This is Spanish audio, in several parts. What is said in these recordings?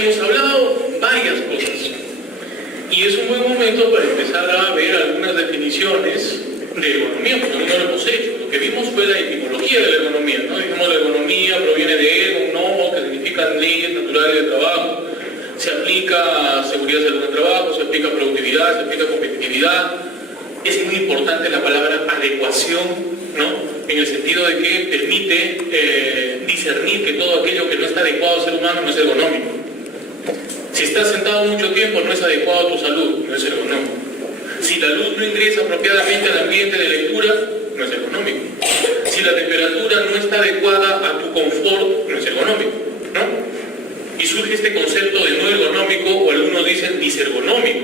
hemos hablado varias cosas. Y es un buen momento para empezar a ver algunas definiciones de economía, porque no lo hemos hecho. Lo que vimos fue la etimología de la economía, ¿no? Dijimos la economía proviene de ego, no, que significan leyes naturales de trabajo. Se aplica seguridad, salud en trabajo, se aplica productividad, se aplica competitividad. Es muy importante la palabra adecuación, ¿no? En el sentido de que permite discernir que todo aquello que no está adecuado al ser humano no es ergonómico. Si estás sentado mucho tiempo no es adecuado a tu salud, no es ergonómico. Si la luz no ingresa apropiadamente al ambiente de lectura, no es ergonómico. Si la temperatura no está adecuada a tu confort, no es ergonómico, ¿no? Y surge este concepto de no ergonómico, o algunos dicen disergonómico.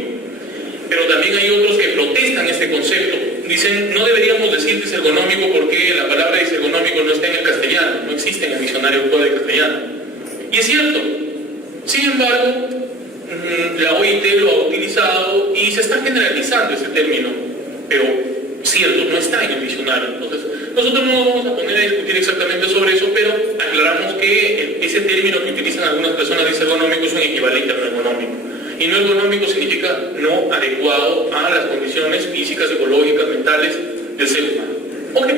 Pero también hay otros que protestan este concepto. Dicen, no deberíamos decir disergonómico porque la palabra disergonómico no está en el castellano, no existe en el diccionario actual de castellano. Y es cierto. Sin embargo, la OIT lo ha utilizado y se está generalizando ese término, pero cierto, no está en el diccionario. Entonces, nosotros no nos vamos a poner a discutir exactamente sobre eso, pero aclaramos que ese término que utilizan algunas personas disergonómico es un equivalente a no ergonómico. Y no ergonómico significa no adecuado a las condiciones físicas, psicológicas, mentales del ser humano. ¿Ok?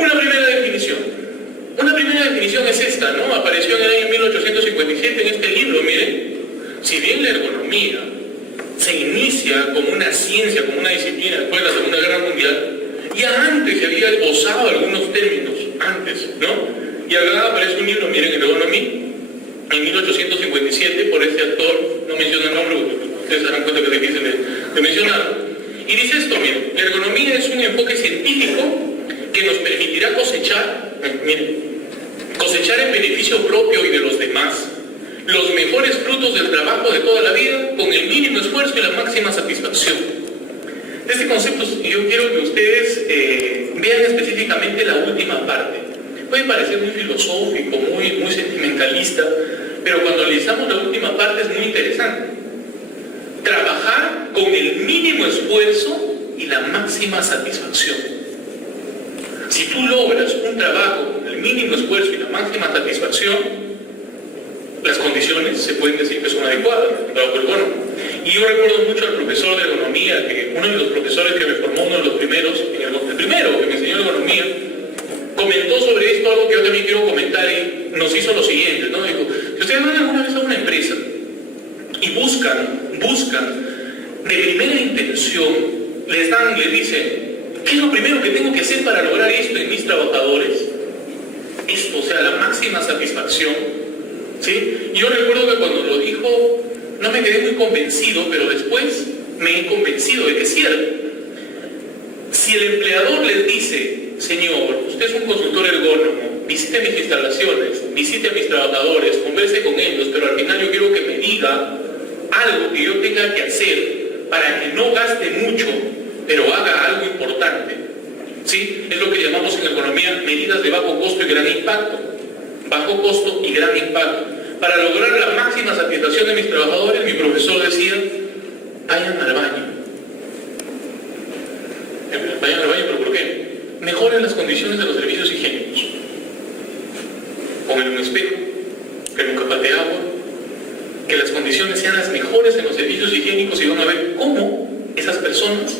Una primera definición. Una primera definición es esta, ¿no? Apareció en el año 1857 en este libro, miren. Si bien la ergonomía se inicia como una ciencia, como una disciplina después de la Segunda Guerra Mundial, ya antes se había esbozado algunos términos, antes, ¿no? Y acá aparece un libro, miren, Ergonomía, en 1857, por este autor, no menciono el nombre, ustedes se dan cuenta que es difícil de mencionar. Y dice esto, miren, la ergonomía es un enfoque científico que nos permitirá cosechar, miren, cosechar en beneficio propio y de los demás los mejores frutos del trabajo de toda la vida con el mínimo esfuerzo y la máxima satisfacción. De este concepto yo quiero que ustedes vean específicamente la última parte. Puede parecer muy filosófico, muy sentimentalista, pero cuando analizamos la última parte es muy interesante. Trabajar con el mínimo esfuerzo y la máxima satisfacción. Si tú logras un trabajo con el mínimo esfuerzo y la máxima satisfacción, las condiciones se pueden decir que son adecuadas para el trabajo ergonómico. Y yo recuerdo mucho al profesor de ergonomía, que uno de los profesores que me formó, uno de los primeros, el primero que me enseñó ergonomía, comentó sobre esto algo que yo también quiero comentar y nos hizo lo siguiente, ¿no? Dijo, si ustedes van alguna vez a una empresa y buscan de primera intención, les dicen, ¿qué es lo primero que tengo que hacer para lograr esto en mis trabajadores? Esto, o sea, la máxima satisfacción, ¿sí? Yo recuerdo que cuando lo dijo, no me quedé muy convencido, pero después me he convencido de que es cierto. Si el empleador les dice, señor, usted es un consultor ergónomo, visite mis instalaciones, visite a mis trabajadores, converse con ellos, pero al final yo quiero que me diga algo que yo tenga que hacer para que no gaste mucho, pero haga algo importante. ¿Sí? Es lo que llamamos en economía medidas de bajo costo y gran impacto. Bajo costo y gran impacto. Para lograr la máxima satisfacción de mis trabajadores, mi profesor decía, vayan al baño. Vayan al baño, ¿pero por qué? Mejoren las condiciones de los servicios higiénicos. Pongan un espejo, que nunca falte agua, que las condiciones sean las mejores en los servicios higiénicos y van a ver cómo esas personas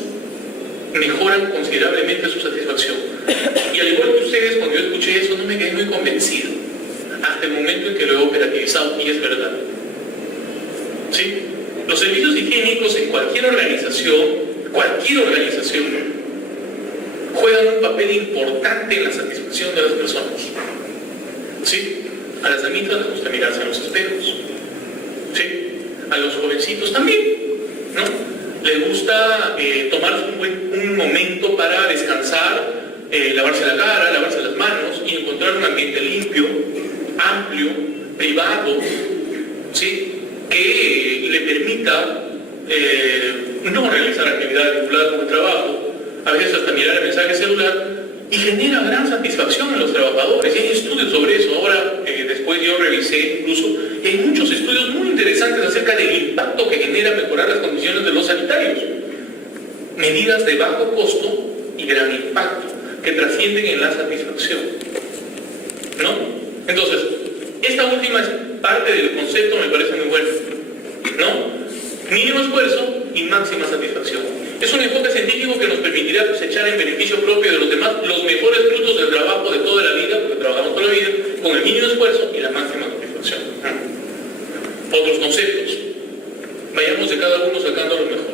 mejoran considerablemente su satisfacción. Y al igual que ustedes, cuando yo escuché eso, no me quedé muy convencido hasta el momento en que lo he operativizado, y es verdad. ¿Sí? Los servicios higiénicos en cualquier organización, juegan un papel importante en la satisfacción de las personas. ¿Sí? A las damitas les gusta mirarse a los espejos. ¿Sí? A los jovencitos también, ¿no? Les gusta tomarse un momento para descansar, lavarse la cara, lavarse las manos y encontrar un ambiente limpio, amplio, privado, ¿sí? Que le permita no realizar actividades vinculadas con el trabajo, a veces hasta mirar el mensaje celular, y genera gran satisfacción en los trabajadores. Y hay estudios sobre eso. Ahora, después yo revisé incluso, y hay muchos estudios muy interesantes acerca del impacto que genera mejorar las condiciones de los sanitarios. Medidas de bajo costo y gran impacto, que trascienden en la satisfacción, ¿no? Entonces, esta última parte del concepto me parece muy bueno, ¿no? Mínimo esfuerzo y máxima satisfacción. Es un enfoque científico que nos permitirá cosechar en beneficio propio de los demás los mejores frutos del trabajo de toda la vida, porque trabajamos toda la vida, con el mínimo esfuerzo y la máxima satisfacción. Otros conceptos. Vayamos de cada uno sacando lo mejor.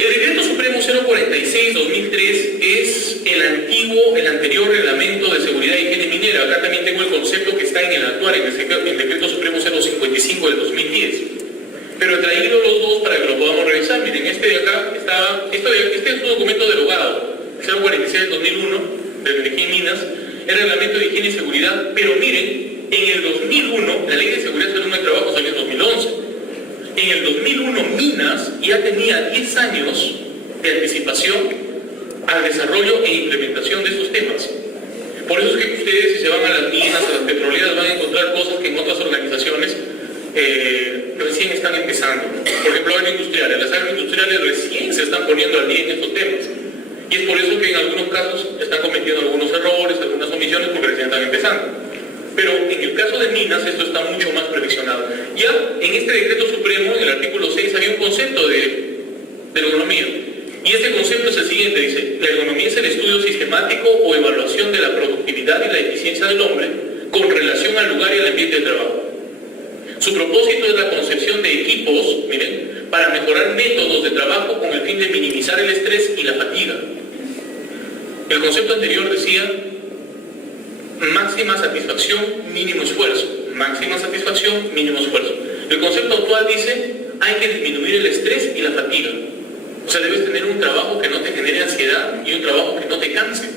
El Decreto Supremo 046-2003 es el anterior Reglamento de Seguridad y Higiene Minera. Acá también tengo el concepto que está en el actual, en el Decreto Supremo 055 del 2010. Pero he traído los dos para que lo podamos revisar. Miren, este de acá está, este es un documento derogado, el 046 del 2001, de Energía y Minas, el Reglamento de Higiene y Seguridad, pero miren, en el 2001, la Ley de Seguridad Salud y Trabajo salió en 2011. En el 2001, Minas ya tenía 10 años de anticipación al desarrollo e implementación de estos temas. Por eso es que ustedes, si se van a las minas, a las petroleras, van a encontrar cosas que en otras organizaciones recién están empezando. Por ejemplo, agroindustriales. Las agroindustriales recién se están poniendo al día en estos temas. Y es por eso que en algunos casos están cometiendo algunos errores, algunas omisiones, porque recién están empezando. Pero en el caso de minas, esto está mucho más previsionado. Ya en este Decreto Supremo, en el artículo 6, había un concepto de ergonomía. Y este concepto es el siguiente, dice: la ergonomía es el estudio sistemático o evaluación de la productividad y la eficiencia del hombre con relación al lugar y al ambiente de trabajo. Su propósito es la concepción de equipos, miren, para mejorar métodos de trabajo con el fin de minimizar el estrés y la fatiga. El concepto anterior decía máxima satisfacción, mínimo esfuerzo. Máxima satisfacción, mínimo esfuerzo. El concepto actual dice hay que disminuir el estrés y la fatiga. O sea, debes tener un trabajo que no te genere ansiedad y un trabajo que no te canse.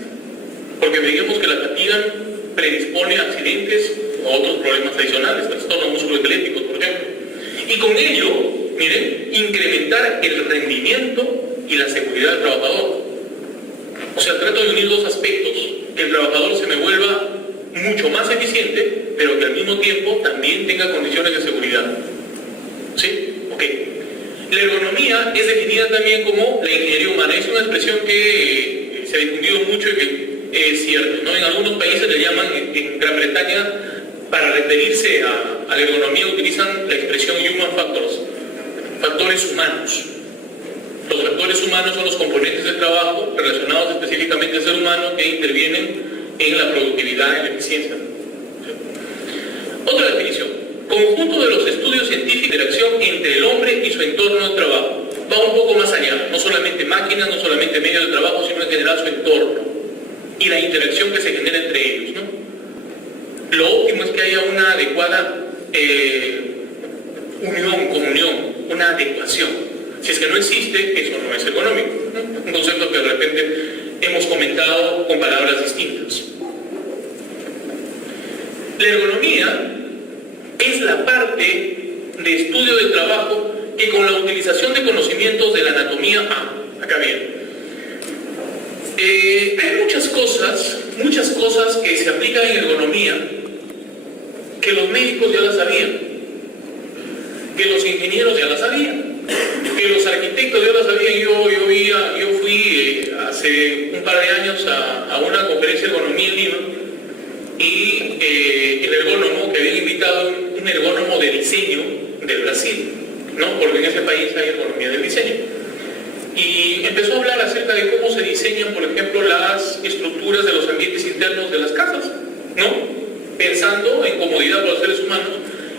Porque veíamos que la fatiga predispone a accidentes o a otros problemas adicionales, trastornos musculoesqueléticos, por ejemplo. Y con ello, miren, incrementar el rendimiento y la seguridad del trabajador. O sea, trato de unir dos aspectos: que el trabajador se me vuelva mucho más eficiente, pero que al mismo tiempo también tenga condiciones de seguridad. ¿Sí? Ok. La ergonomía es definida también como la ingeniería humana. Es una expresión que se ha difundido mucho y que es cierto, ¿no? En algunos países le llaman, en Gran Bretaña, para referirse a la ergonomía utilizan la expresión human factors, factores humanos. Los factores humanos son los componentes del trabajo relacionados específicamente al ser humano que intervienen en la productividad y la eficiencia. Otra definición: conjunto de los estudios científicos de interacción entre el hombre y su entorno de trabajo. Va un poco más allá, no solamente máquinas, no solamente medios de trabajo, sino en general su entorno y la interacción que se genera entre ellos, ¿no? Lo óptimo es que haya una adecuada comunión, una adecuación. Si es que no existe, eso no es económico, ¿no? Un concepto que de repente hemos comentado con palabras distintas. La ergonomía es la parte de estudio del trabajo que, con la utilización de conocimientos de la anatomía, acá viene. Hay muchas cosas que se aplican en ergonomía que los médicos ya las sabían, que los ingenieros ya las sabían, que los arquitectos ya las sabían. Yo fui hace un par de años a una conferencia de ergonomía en Lima, y el ergónomo que habían invitado, un ergónomo de diseño del Brasil, ¿no? Porque en ese país hay ergonomía del diseño. Y empezó a hablar acerca de cómo se diseñan, por ejemplo, las estructuras de los ambientes internos de las casas, ¿no? Pensando en comodidad para los seres humanos.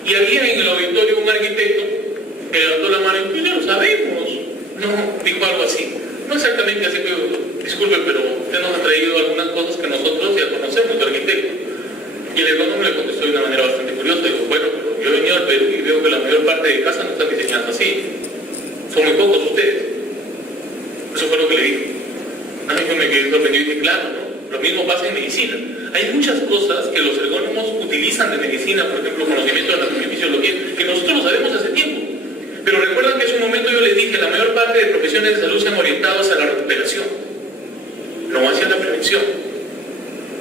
Y había en el auditorio un arquitecto que levantó la mano y dijo: ya lo sabemos. No, dijo algo así. No exactamente así, pero disculpe, pero usted nos ha traído algunas cosas que nosotros ya conocemos, el arquitecto. Y el ergónomo le contestó de una manera bastante curiosa. Dijo: bueno, pero yo he venido al Perú y veo que la mayor parte de casas no están diseñadas así. Son muy pocos ustedes. Eso fue lo que le dije. A mí me quedé sorprendido y dije: claro, ¿no? Lo mismo pasa en medicina. Hay muchas cosas que los ergónomos utilizan de medicina, por ejemplo, conocimiento de anatomía y fisiología, que nosotros lo sabemos hace tiempo. Pero recuerdan que hace un momento yo les dije: la mayor parte de profesiones de salud se han orientado hacia la recuperación, no hacia la prevención.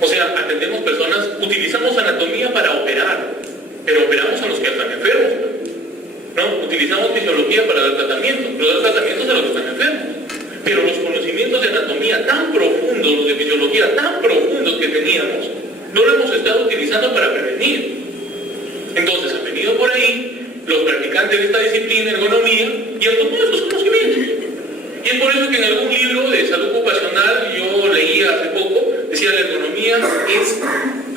O sea, atendemos personas, utilizamos anatomía para operar, pero operamos a los que están enfermos, ¿no? Utilizamos fisiología para dar tratamientos, pero dar tratamientos a los que están enfermos. Pero los conocimientos de anatomía tan profundos, los de fisiología tan profundos que teníamos, no lo hemos estado utilizando para prevenir. Entonces han venido por ahí los practicantes de esta disciplina, ergonomía, y han tomado estos conocimientos. Y es por eso que en algún libro de salud ocupacional, yo leía hace poco, decía la ergonomía es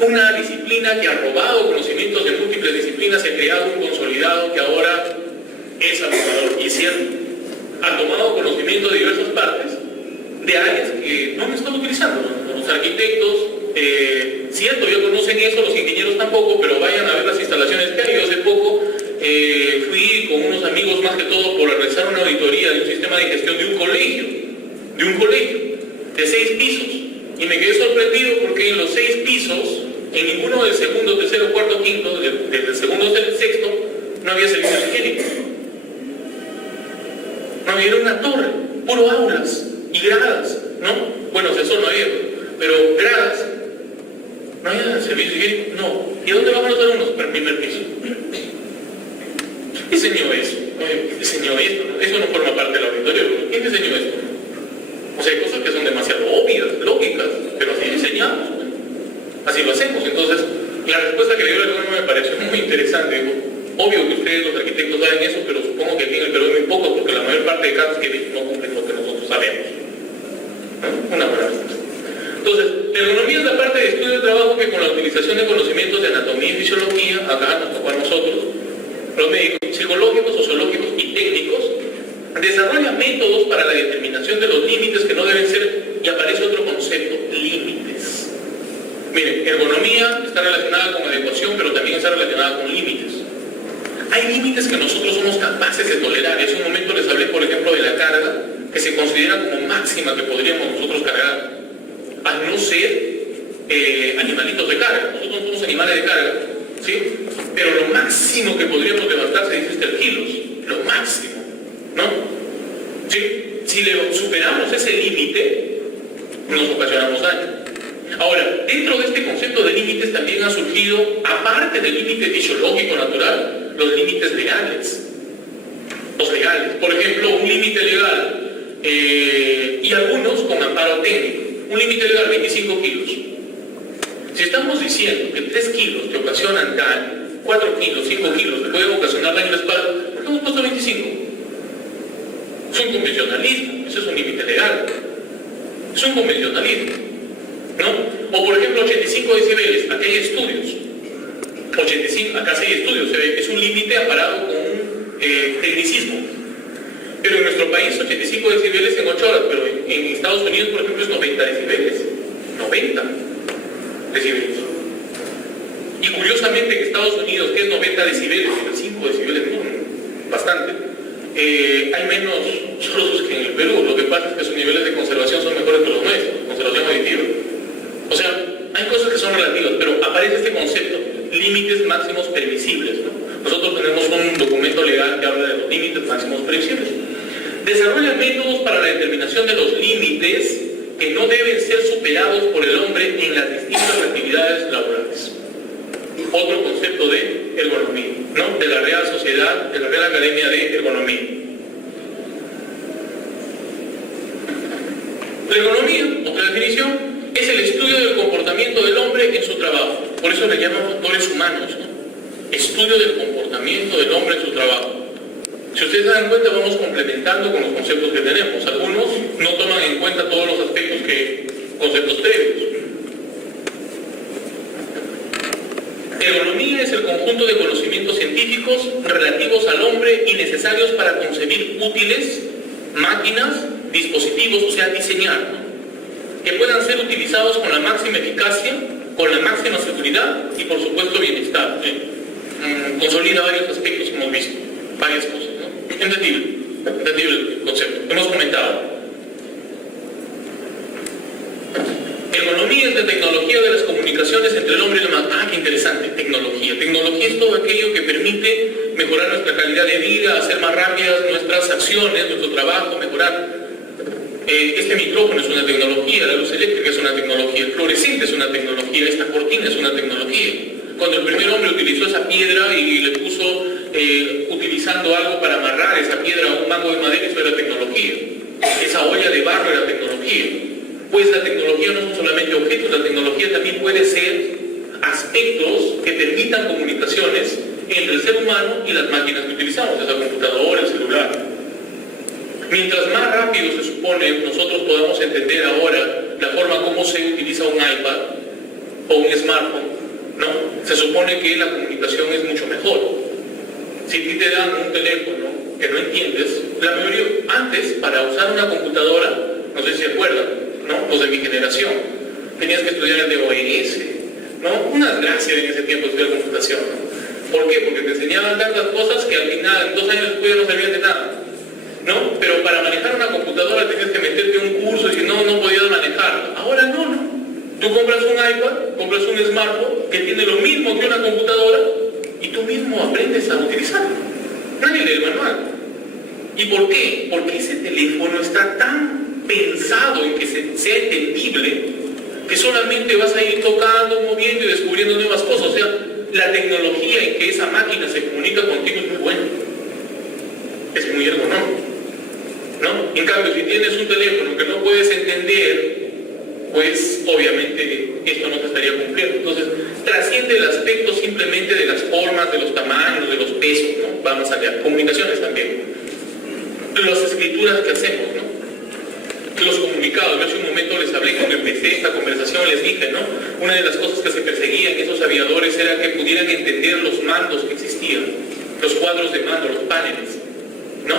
una disciplina que ha robado conocimientos de múltiples disciplinas y ha creado un consolidado que ahora es abrumador. Y es cierto, han tomado conocimiento de diversas partes, de áreas que no han estado utilizando. Los arquitectos, cierto, ya conocen eso, los ingenieros tampoco, pero vayan a ver las instalaciones que hay. Yo hace poco fui con unos amigos más que todo por realizar una auditoría de un sistema de gestión de un colegio de 6 pisos, y me quedé sorprendido porque en los 6 pisos, en ninguno del segundo, tercero, cuarto, quinto, desde el segundo hasta el sexto, no había servicios higiénicos. No había, era una torre, puro aulas y gradas, ¿no? Bueno, ascensor no había, pero gradas. ¿No había servicio higiénico? No. ¿Y a dónde van los alumnos? Para el primer piso. ¿Quién diseñó eso? ¿Quién diseñó esto? Eso no forma parte del auditorio. ¿Quién diseñó esto? O sea, hay cosas que son demasiado obvias, lógicas, pero así diseñamos. Así lo hacemos. Entonces, la respuesta que le dio el alumno me pareció muy interesante. Digo, obvio que ustedes, los arquitectos, saben eso, pero supongo que aquí en el Perú hay muy pocos, porque la mayor parte de casos que no cumplen lo que nosotros sabemos. ¿No? Una buena respuesta. Entonces, la ergonomía es la parte de estudio de trabajo que con la utilización de conocimientos de anatomía y fisiología, acá nos tocó a nosotros, los médicos, psicológicos, sociológicos y técnicos, desarrolla métodos para la determinación de los límites que no deben ser, y aparece otro concepto, límites. Miren, ergonomía está relacionada con adecuación, pero también está relacionada con límites. Hay límites que nosotros somos capaces de tolerar. En un momento les hablé, por ejemplo, de la carga, que se considera como máxima que podríamos nosotros cargar, al no ser animalitos de carga. Nosotros no somos animales de carga, ¿sí? Pero lo máximo que podríamos levantar se dice 3 kilos, lo máximo, ¿no? ¿Sí? Si le superamos ese límite, nos ocasionamos daño. Ahora, dentro de este concepto de límites también han surgido, aparte del límite fisiológico natural, los límites legales. Los legales. Por ejemplo, un límite legal, y algunos con amparo técnico. Un límite legal, 25 kilos. Si estamos diciendo que 3 kilos te ocasionan daño, 4 kilos, 5 kilos te pueden ocasionar daño en la espalda, ¿por qué hemos puesto 25? Es un convencionalismo, eso es un límite legal. Es un convencionalismo, ¿no? O por ejemplo, 85 decibeles, aquí hay estudios. 85, acá sí hay estudios, es un límite amparado con un tecnicismo. Pero en nuestro país 85 decibeles en 8 horas, pero en Estados Unidos, por ejemplo, es 90 decibeles. 90 decibeles. Y curiosamente en Estados Unidos, que es 90 decibeles, 5 decibeles, no, bastante, hay menos sordos que en el Perú. Lo que pasa es que sus niveles de conservación son mejores que los nuestros, conservación auditiva. O sea, hay cosas que son relativas, pero aparece este concepto, límites máximos permisibles, ¿no? Nosotros tenemos un documento legal que habla de los límites máximos permisibles. Desarrolla métodos para la determinación de los límites que no deben ser superados por el hombre en las distintas actividades laborales. Otro concepto de ergonomía, ¿no? De la Real Sociedad, de la Real Academia de Ergonomía. La ergonomía, otra definición, es el estudio del comportamiento del hombre en su trabajo. Por eso le llaman factores humanos, ¿no? Estudio del comportamiento del hombre en su trabajo. Si ustedes se dan cuenta, vamos complementando con los conceptos que tenemos. Algunos no toman en cuenta todos los aspectos conceptos previos. Ergonomía es el conjunto de conocimientos científicos relativos al hombre y necesarios para concebir útiles, máquinas, dispositivos, o sea, diseñar, ¿no? Que puedan ser utilizados con la máxima eficacia, con la máxima seguridad y, por supuesto, bienestar. Consolida varios aspectos que hemos visto, varias cosas, ¿no? Entendible el concepto, hemos comentado. Ergonomía es la tecnología de las comunicaciones entre el hombre y la máquina. Ah, qué interesante, tecnología. Tecnología es todo aquello que permite mejorar nuestra calidad de vida, hacer más rápidas nuestras acciones, nuestro trabajo, mejorar. Este micrófono es una tecnología, la luz eléctrica es una tecnología, el fluorescente es una tecnología, esta cortina es una tecnología. Cuando el primer hombre utilizó esa piedra y le puso utilizando algo para amarrar esa piedra a un mango de madera, eso era tecnología. Esa olla de barro era tecnología. Pues la tecnología no son solamente objetos, la tecnología también puede ser aspectos que permitan comunicaciones entre el ser humano y las máquinas que utilizamos, esa computadora, el celular. Mientras más rápido se supone nosotros podamos entender ahora la forma como se utiliza un iPad o un smartphone, ¿no? Se supone que la comunicación es mucho mejor. Si te dan un teléfono que no entiendes, la mayoría, antes, para usar una computadora, no sé si se acuerdan, ¿no? Los de mi generación, tenías que estudiar el DOS, ¿no? Una desgracia en ese tiempo estudiar computación, ¿no? ¿Por qué? Porque te enseñaban tantas cosas que al final, 2 años después ya no servían de nada, ¿no? Pero para manejar una computadora tenías que meterte un curso y si no, no podías manejarla. Ahora no. Tú compras un iPad, compras un smartphone que tiene lo mismo que una computadora y tú mismo aprendes a utilizarlo. Nadie lee el manual. ¿Y por qué? Porque ese teléfono está tan pensado en que sea entendible que solamente vas a ir tocando, moviendo y descubriendo nuevas cosas. O sea, la tecnología en que esa máquina se comunica contigo es muy buena. Es muy ergonómico, ¿no? En cambio, si tienes un teléfono que no puedes entender, pues obviamente esto no te estaría cumpliendo. Entonces, trasciende el aspecto simplemente de las formas, de los tamaños, de los pesos, ¿no? Va más allá. Comunicaciones también. Las escrituras que hacemos, ¿no? Los comunicados. Yo hace un momento les hablé, cuando empecé esta conversación, les dije, ¿no? Una de las cosas que se perseguían esos aviadores era que pudieran entender los mandos que existían, los cuadros de mando, los paneles, ¿no?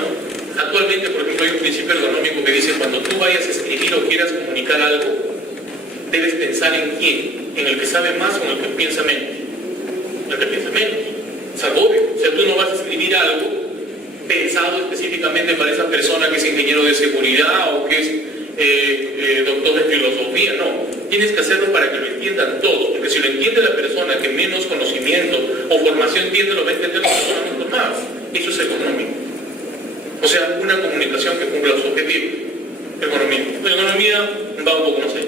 Actualmente, por ejemplo, hay un principio ergonómico que dice, cuando tú vayas a escribir o quieras comunicar algo, debes pensar en quién, en el que sabe más o en el que piensa menos. El que piensa menos. Es algo obvio. O sea, tú no vas a escribir algo pensado específicamente para esa persona que es ingeniero de seguridad o que es doctor en filosofía. No. Tienes que hacerlo para que lo entiendan todos, porque si lo entiende la persona que menos conocimiento o formación tiene, lo va a entender la persona mucho más. Eso es económico. O sea, una comunicación que cumpla los objetivos. Economía. La economía va un poco más allá.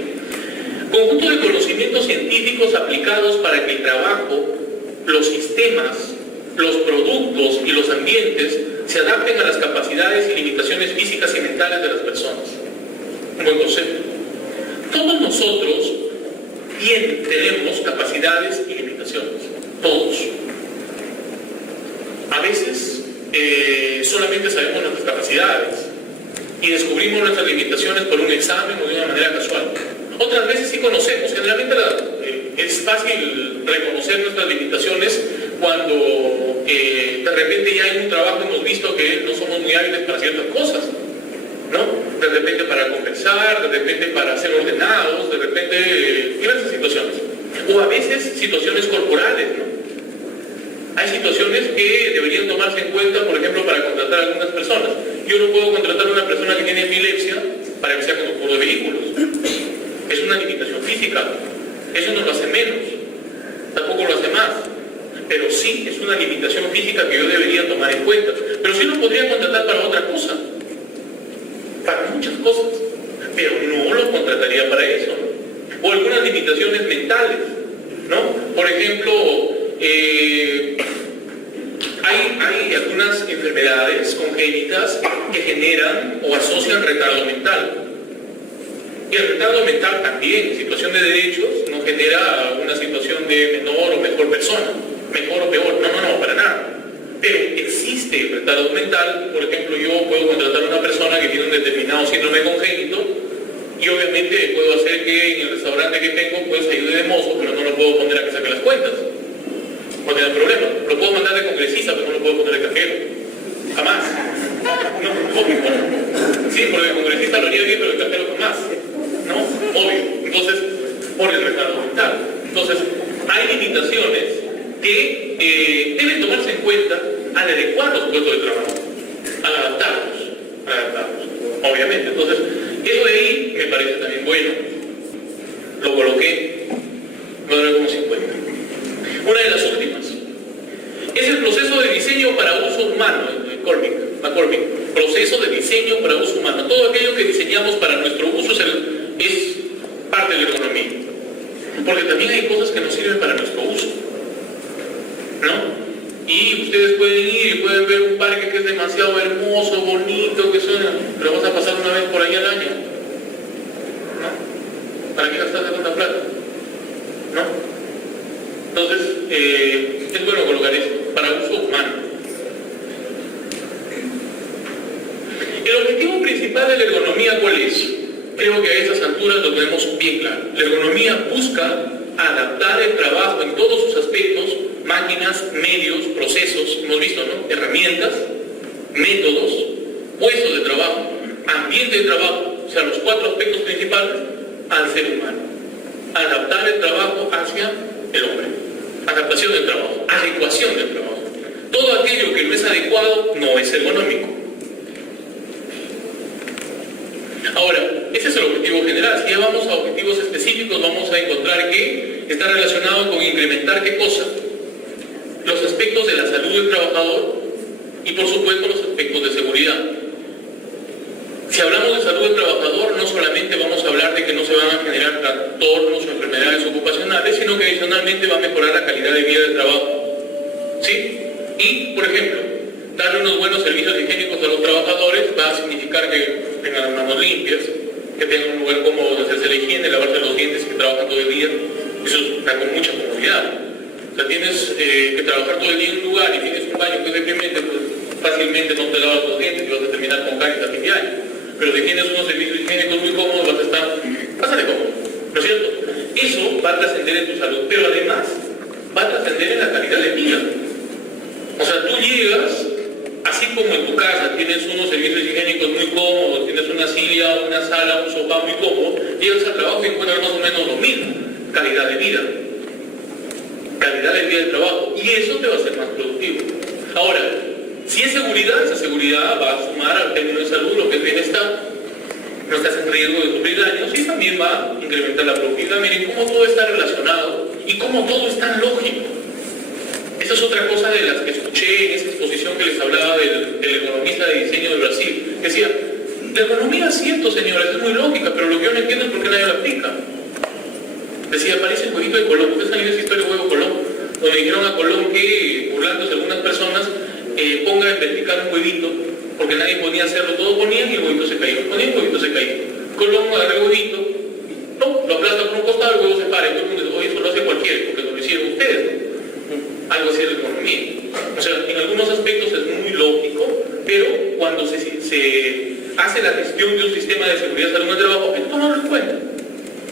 Conjunto de conocimientos científicos aplicados para que el trabajo, los sistemas, los productos y los ambientes se adapten a las capacidades y limitaciones físicas y mentales de las personas. Un buen concepto. Todos nosotros tenemos capacidades y limitaciones. Todos. A veces solamente sabemos nuestras capacidades y descubrimos nuestras limitaciones por un examen o de una manera casual. Otras veces sí conocemos. Generalmente es fácil reconocer nuestras limitaciones cuando de repente ya en un trabajo hemos visto que no somos muy hábiles para ciertas cosas, ¿no? De repente para conversar, de repente para ser ordenados, de repente diversas situaciones. O a veces situaciones corporales, ¿no? Hay situaciones que deberían tomarse en cuenta, por ejemplo, para contratar a algunas personas. Yo no puedo contratar a una persona que tiene epilepsia para que sea conductor de vehículos. Es una limitación física. Eso no lo hace menos, tampoco lo hace más. Pero sí es una limitación física que yo debería tomar en cuenta. Pero sí lo podría contratar para otra cosa, para muchas cosas, pero no lo contrataría para eso, ¿no? O algunas limitaciones mentales, ¿no? Por ejemplo, hay algunas enfermedades congénitas que generan o asocian retardo mental. Y el retardo mental también, en situación de derechos, no genera una situación de menor o mejor persona, mejor o peor, no, para nada. Pero existe el retardo mental. Por ejemplo, yo puedo contratar a una persona que tiene un determinado síndrome congénito y obviamente puedo hacer que en el restaurante que tengo pues ayude de mozo, pero no lo puedo poner a que saque las cuentas. No tiene problema. Lo puedo mandar de congresista, pero no lo puedo poner de cajero. Jamás. No, obvio. Sí, porque el congresista lo haría bien, pero el cajero jamás. ¿No? Obvio. Entonces, por el retardo mental. Entonces, hay limitaciones que deben tomarse en cuenta al adecuar los puestos de trabajo, al adaptarlos, obviamente. Entonces, eso de ahí me parece también bueno. Lo coloqué, lo daré como 50. Una de las últimas es el proceso de diseño para uso humano, McCormick. Proceso de diseño para uso humano. Todo aquello que diseñamos para nuestro uso es parte de la economía. Porque también hay cosas que nos sirven para nuestro uso, ¿no? Y ustedes pueden ir y pueden ver un parque que es demasiado hermoso, bonito, que suena, pero vas a pasar una vez por ahí al año, ¿no? ¿Para qué gastaste tanta plata? ¿No? Entonces, es bueno colocar esto, para uso humano. El objetivo principal de la ergonomía, ¿cuál es? Creo que a esas alturas lo tenemos bien claro. La ergonomía busca adaptar el trabajo en todos sus aspectos, máquinas, medios, procesos, hemos visto, ¿no? Herramientas, métodos, puestos de trabajo, ambiente de trabajo, o sea, los 4 aspectos principales al ser humano. Adaptar el trabajo hacia el hombre. Adaptación del trabajo, adecuación del trabajo. Todo aquello que no es adecuado no es ergonómico. Ahora, ese es el objetivo general. Si ya vamos a objetivos específicos, vamos a encontrar que está relacionado con incrementar ¿qué cosa? Los aspectos de la salud del trabajador y, por supuesto, los aspectos de seguridad. Si hablamos de salud del trabajador, no solamente vamos a hablar de que no se van a generar trastornos o enfermedades ocupacionales, sino que adicionalmente va a mejorar la calidad de vida del trabajo. ¿Sí? Y, por ejemplo, darle unos buenos servicios higiénicos a los trabajadores va a significar que tengan las manos limpias, que tengan un lugar cómodo de hacerse la higiene, lavarse los dientes, que trabajan todo el día. Eso está con mucha comodidad. O sea, tienes que trabajar todo el día en un lugar y tienes un baño que es deprimente, pues fácilmente no te lavas los dientes y vas a terminar con caries a fin de año. Pero si tienes unos servicios higiénicos muy cómodos, vas a estar bastante cómodo, ¿no es cierto? Eso va a trascender en tu salud, pero además va a trascender en la calidad de vida. O sea, tú llegas, así como en tu casa tienes unos servicios higiénicos muy cómodos, tienes una silla, una sala, un sofá muy cómodo, llegas al trabajo y encuentras más o menos lo mismo, calidad de vida. Calidad de vida del trabajo, y eso te va a hacer más productivo. Ahora, si es seguridad, esa seguridad va a sumar al término de salud lo que es bienestar. No estás en riesgo de sufrir daños y también va a incrementar la productividad. Miren cómo todo está relacionado y cómo todo es tan lógico. Esa es otra cosa de las que escuché en esa exposición que les hablaba del economista de diseño de Brasil. Que decía, la economía es cierto, señores, es muy lógica, pero lo que yo no entiendo es por qué nadie la aplica. Decía, parece el huevito de Colón. Ustedes han leído esa historia del huevo Colón, donde dijeron a Colón que, burlándose algunas personas, ponga en vertical un huevito, porque nadie podía hacerlo, todos ponían y el huevito se caía. Ponían y el huevito se caía. Colón agarra el huevito, no, lo aplasta por un costado, el huevo se para, y todo el mundo dice, oye, eso lo hace cualquiera, porque lo hicieron ustedes, ¿no? Algo así es la economía. O sea, en algunos aspectos es muy lógico, pero cuando se hace la gestión de un sistema de seguridad salud en el trabajo, hay que tomarlo en cuenta.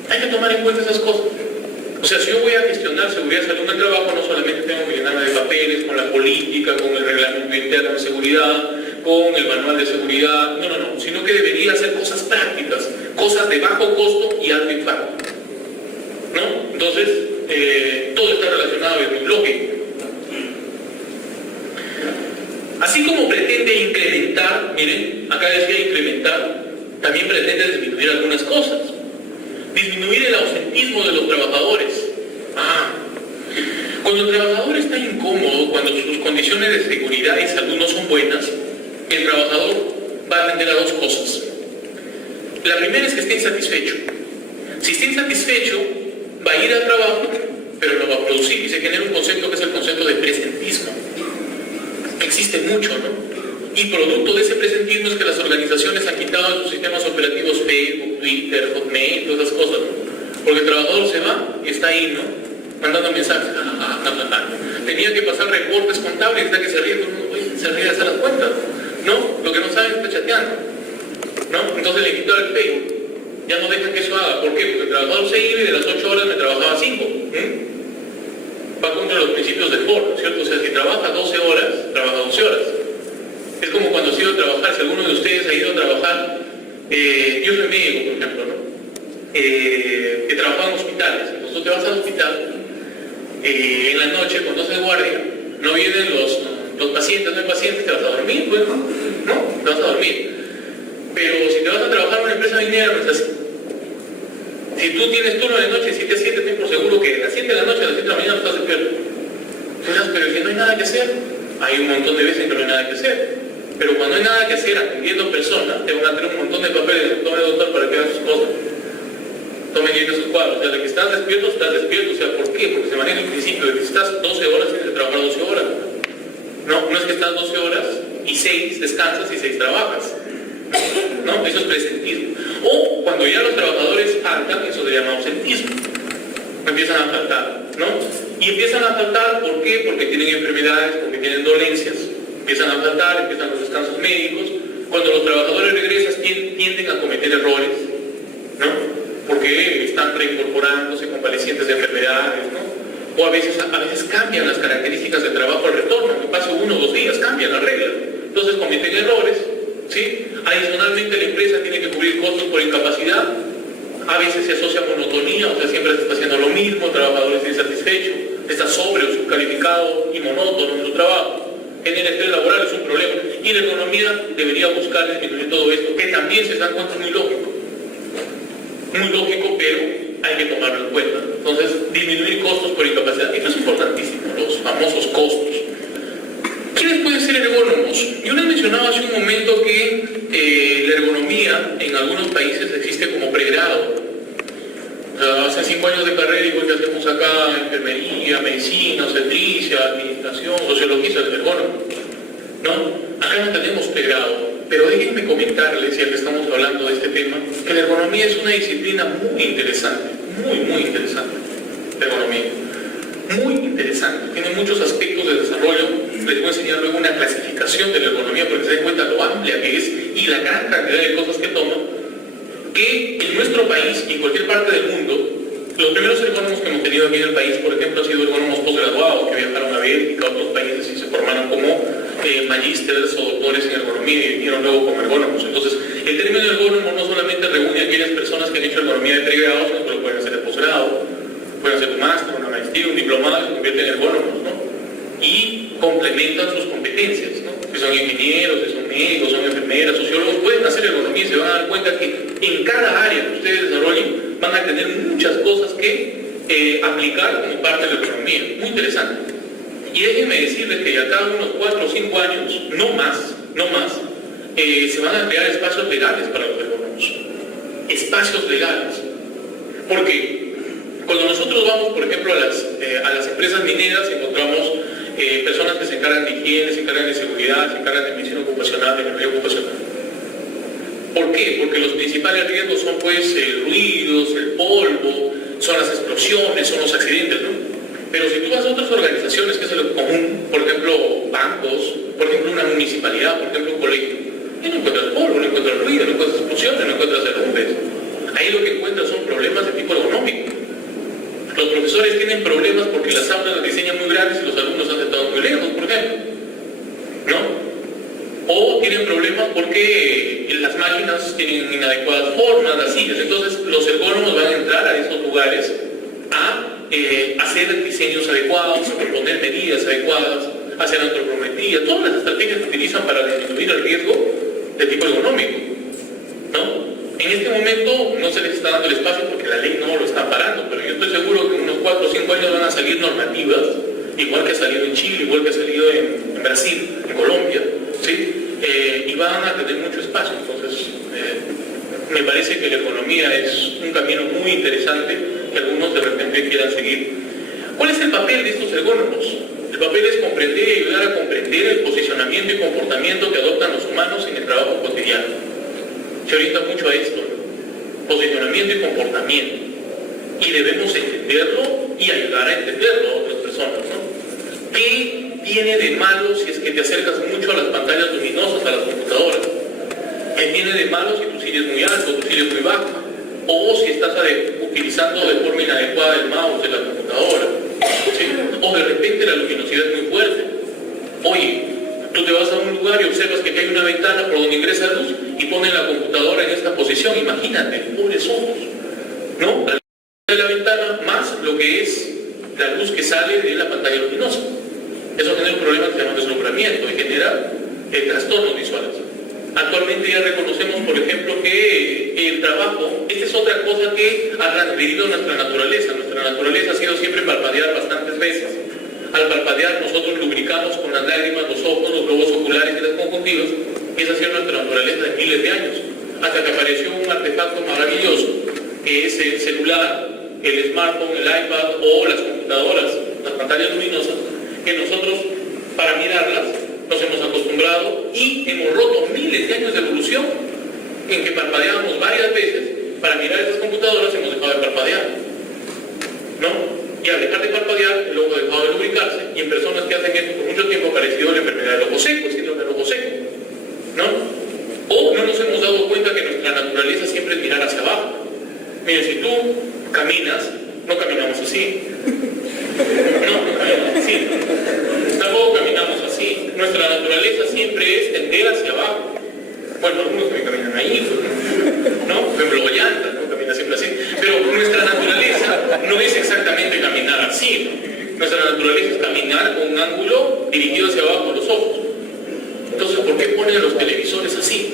Hay que tomar en cuenta esas cosas. O sea, si yo voy a gestionar seguridad salud en el trabajo, no solamente tengo que llenarme de papeles, con la política, con el reglamento interno de seguridad, con el manual de seguridad, no, sino que debería hacer cosas prácticas, cosas de bajo costo y alto impacto, ¿no? Entonces, todo está relacionado, es muy lógico. Así como pretende incrementar, miren, acá decía incrementar, también pretende disminuir algunas cosas. Disminuir el ausentismo de los trabajadores. Cuando el trabajador está incómodo, cuando sus condiciones de seguridad y salud no son buenas, el trabajador va a atender a dos cosas. La primera es que esté insatisfecho. Si está insatisfecho, va a ir al trabajo, pero no va a producir. Y se genera un concepto que es el concepto de presentismo. Existe mucho, ¿no? Y producto de ese presentismo es que las organizaciones han quitado en sus sistemas operativos Facebook, Twitter, Hotmail, todas esas cosas, ¿no? Porque el trabajador se va y está ahí, ¿no? Mandando mensajes. Tenía que pasar reportes contables, está que se ríe, se ríe de hacer las cuentas, ¿no? Lo que no saben está chateando, ¿no? Entonces le quitó el Facebook. Ya no dejan que eso haga. ¿Por qué? Porque el trabajador se iba y de las 8 horas me trabajaba 5. Va contra los principios de Ford, ¿cierto? O sea, si trabaja 12 horas, trabaja 12 horas. Es como cuando has ido a trabajar, si alguno de ustedes ha ido a trabajar, yo soy médico, por ejemplo, ¿no? He trabajado en hospitales, entonces tú te vas al hospital, en la noche, cuando haces guardia, no vienen los pacientes, no hay pacientes, te vas a dormir, pues, ¿no? Te vas a dormir. Pero si te vas a trabajar en una empresa minera, no es así. Si tú tienes turno de noche 7 a 7, ten por seguro que a las 7 de la noche, a las 7 de la mañana no estás despierto. Entonces, pero si no hay nada que hacer, hay un montón de veces que no hay nada que hacer. Pero cuando hay nada que hacer atendiendo personas, te van a tener un montón de papeles. Tome, doctor, para que hagan sus cosas. Tome y sus cuadros. O sea, de que estás despierto, estás despierto. O sea, ¿por qué? Porque se maneja el principio de que si estás 12 horas, tienes que trabajar 12 horas. No es que estás 12 horas y 6 descansas y 6 trabajas. ¿No? Eso es presentismo. O cuando ya los trabajadores faltan, eso se llama ausentismo. Empiezan a faltar, ¿no? Y empiezan a faltar, ¿por qué? Porque tienen enfermedades, porque tienen dolencias. Empiezan a faltar, empiezan los descansos médicos. Cuando los trabajadores regresan tienden a cometer errores, ¿no? Porque están reincorporándose convalecientes de enfermedades, ¿no? O a veces cambian las características del trabajo al retorno, que pasa 1 o 2 días, cambian las reglas. Entonces cometen errores, ¿sí? Adicionalmente la empresa tiene que cubrir costos por incapacidad. A veces se asocia a monotonía, o sea, siempre se está haciendo lo mismo, el trabajador está insatisfecho, está sobre o subcalificado y monótono en su trabajo. Genera estrés laboral, es un problema. Y la economía debería buscar disminuir todo esto, que también se dan cuenta, es muy lógico. Muy lógico, pero hay que tomarlo en cuenta. Entonces, disminuir costos por incapacidad, esto es importantísimo, los famosos costos. ¿Quiénes pueden ser ergónomos? Yo les mencionaba hace un momento que la ergonomía en algunos países existe como pregrado. O sea, hacen 5 años de carrera, igual que hacemos acá, enfermería, medicina, obstetricia, administración, sociología, el ergónomo, ¿no? Acá no tenemos pregrado, pero déjenme comentarles, ya que estamos hablando de este tema, que la ergonomía es una disciplina muy interesante, muy interesante, la ergonomía. Muy interesante, tiene muchos aspectos de desarrollo. Les voy a enseñar luego una clasificación de la ergonomía porque se den cuenta lo amplia que es y la gran cantidad de cosas que toma, que en nuestro país y en cualquier parte del mundo, los primeros ergónomos que hemos tenido aquí en el país, por ejemplo, han sido ergónomos posgraduados que viajaron a Bélgica, a otros países y se formaron como magísteres o doctores en ergonomía y vinieron luego como ergónomos. Entonces, el término ergónomo no solamente reúne a aquellas personas que han hecho ergonomía de pregrado, sino que lo pueden hacer de posgrado, pueden hacer un máster, una maestría, un diplomado, se convierten en ergónomos, ¿no? Y complementan sus competencias, ¿no? Si son ingenieros, si son médicos, son enfermeras, sociólogos, pueden hacer ergonomía y se van a dar cuenta que en cada área que ustedes desarrollen van a tener muchas cosas que aplicar como parte de la ergonomía. Muy interesante. Y déjenme decirles que ya cada unos 4 o 5 años, no más, se van a crear espacios legales para los ergónomos. Espacios legales. Porque cuando nosotros vamos, por ejemplo, a las empresas mineras, encontramos personas que se encargan de higiene, se encargan de seguridad, se encargan de medicina ocupacional, de enfermería ocupacional. ¿Por qué? Porque los principales riesgos son pues ruidos, el polvo, son las explosiones, son los accidentes, ¿no? Pero si tú vas a otras organizaciones, que es lo común, por ejemplo, bancos, por ejemplo, una municipalidad, por ejemplo, un colegio, y no encuentras polvo, no encuentras ruido, no encuentras explosiones, no encuentras derrumbes. Ahí lo que encuentras son problemas de tipo ergonómico. Los profesores tienen problemas porque las aulas las diseñan muy grandes y los alumnos han sentado muy lejos, por ejemplo, ¿no? O tienen problemas porque las máquinas tienen inadecuadas formas, las sillas. Entonces, los ergónomos van a entrar a esos lugares a hacer diseños adecuados, a proponer medidas adecuadas, a hacer antropometría, todas las estrategias que utilizan para disminuir el riesgo de tipo ergonómico, ¿no? En este momento no se les está dando el espacio porque la ley no lo está parando, pero yo estoy seguro que en unos 4 o 5 años van a salir normativas, igual que ha salido en Chile, igual que ha salido en Brasil, en Colombia, ¿sí? Y van a tener mucho espacio. Entonces, me parece que la economía es un camino muy interesante que algunos de repente quieran seguir. ¿Cuál es el papel de estos ergónomos? El papel es comprender y ayudar a comprender el posicionamiento y comportamiento que adoptan los humanos en el trabajo cotidiano. Se orienta mucho a esto, ¿no? Posicionamiento y comportamiento. Y debemos entenderlo y ayudar a entenderlo a otras personas, ¿no? ¿Qué tiene de malo si es que te acercas mucho a las pantallas luminosas, a las computadoras? ¿Qué tiene de malo si tu silla es muy alto, tu silla es muy baja? O si estás utilizando de forma inadecuada el mouse de la computadora, ¿sí? O de repente la luminosidad es muy fuerte. Oye, tú te vas a un lugar y observas que hay una ventana por donde ingresa luz y ponen la computadora en esta posición. Imagínate, pobres ojos, ¿no? La luz de la ventana más lo que es la luz que sale de la pantalla luminosa. Eso genera un problema que se llama deslumbramiento y genera trastornos visuales. Actualmente ya reconocemos, por ejemplo, que el trabajo, esta es otra cosa que ha transgredido nuestra naturaleza. Nuestra naturaleza ha sido siempre parpadear bastantes veces. Al parpadear nosotros lubricamos con las lágrimas los ojos, los globos oculares y las conjuntivas, y esa ha sido nuestra naturaleza de miles de años, hasta que apareció un artefacto maravilloso, que es el celular, el smartphone, el iPad o las computadoras, las pantallas luminosas, que nosotros, para mirarlas, nos hemos acostumbrado y hemos roto miles de años de evolución en que parpadeábamos varias veces. Para mirar estas computadoras hemos dejado de parpadear, ¿no? Y al dejar de parpadear, el ojo ha dejado de lubricarse, y en personas que hacen esto por mucho tiempo ha aparecido la enfermedad del ojo seco, el síndrome del ojo seco, ¿no? O no nos hemos dado cuenta que nuestra naturaleza siempre es mirar hacia abajo. Miren, si tú caminas, no caminamos así. No caminamos así. Tampoco caminamos así. Nuestra naturaleza siempre es tender hacia abajo. Bueno, algunos también caminan ahí, ¿no? Por ejemplo, Ollanta, ¿no? Camina siempre así. Pero nuestra naturaleza no es exactamente caminar así, ¿no? Nuestra naturaleza es caminar con un ángulo dirigido hacia abajo los ojos. Entonces, ¿por qué ponen los televisores así?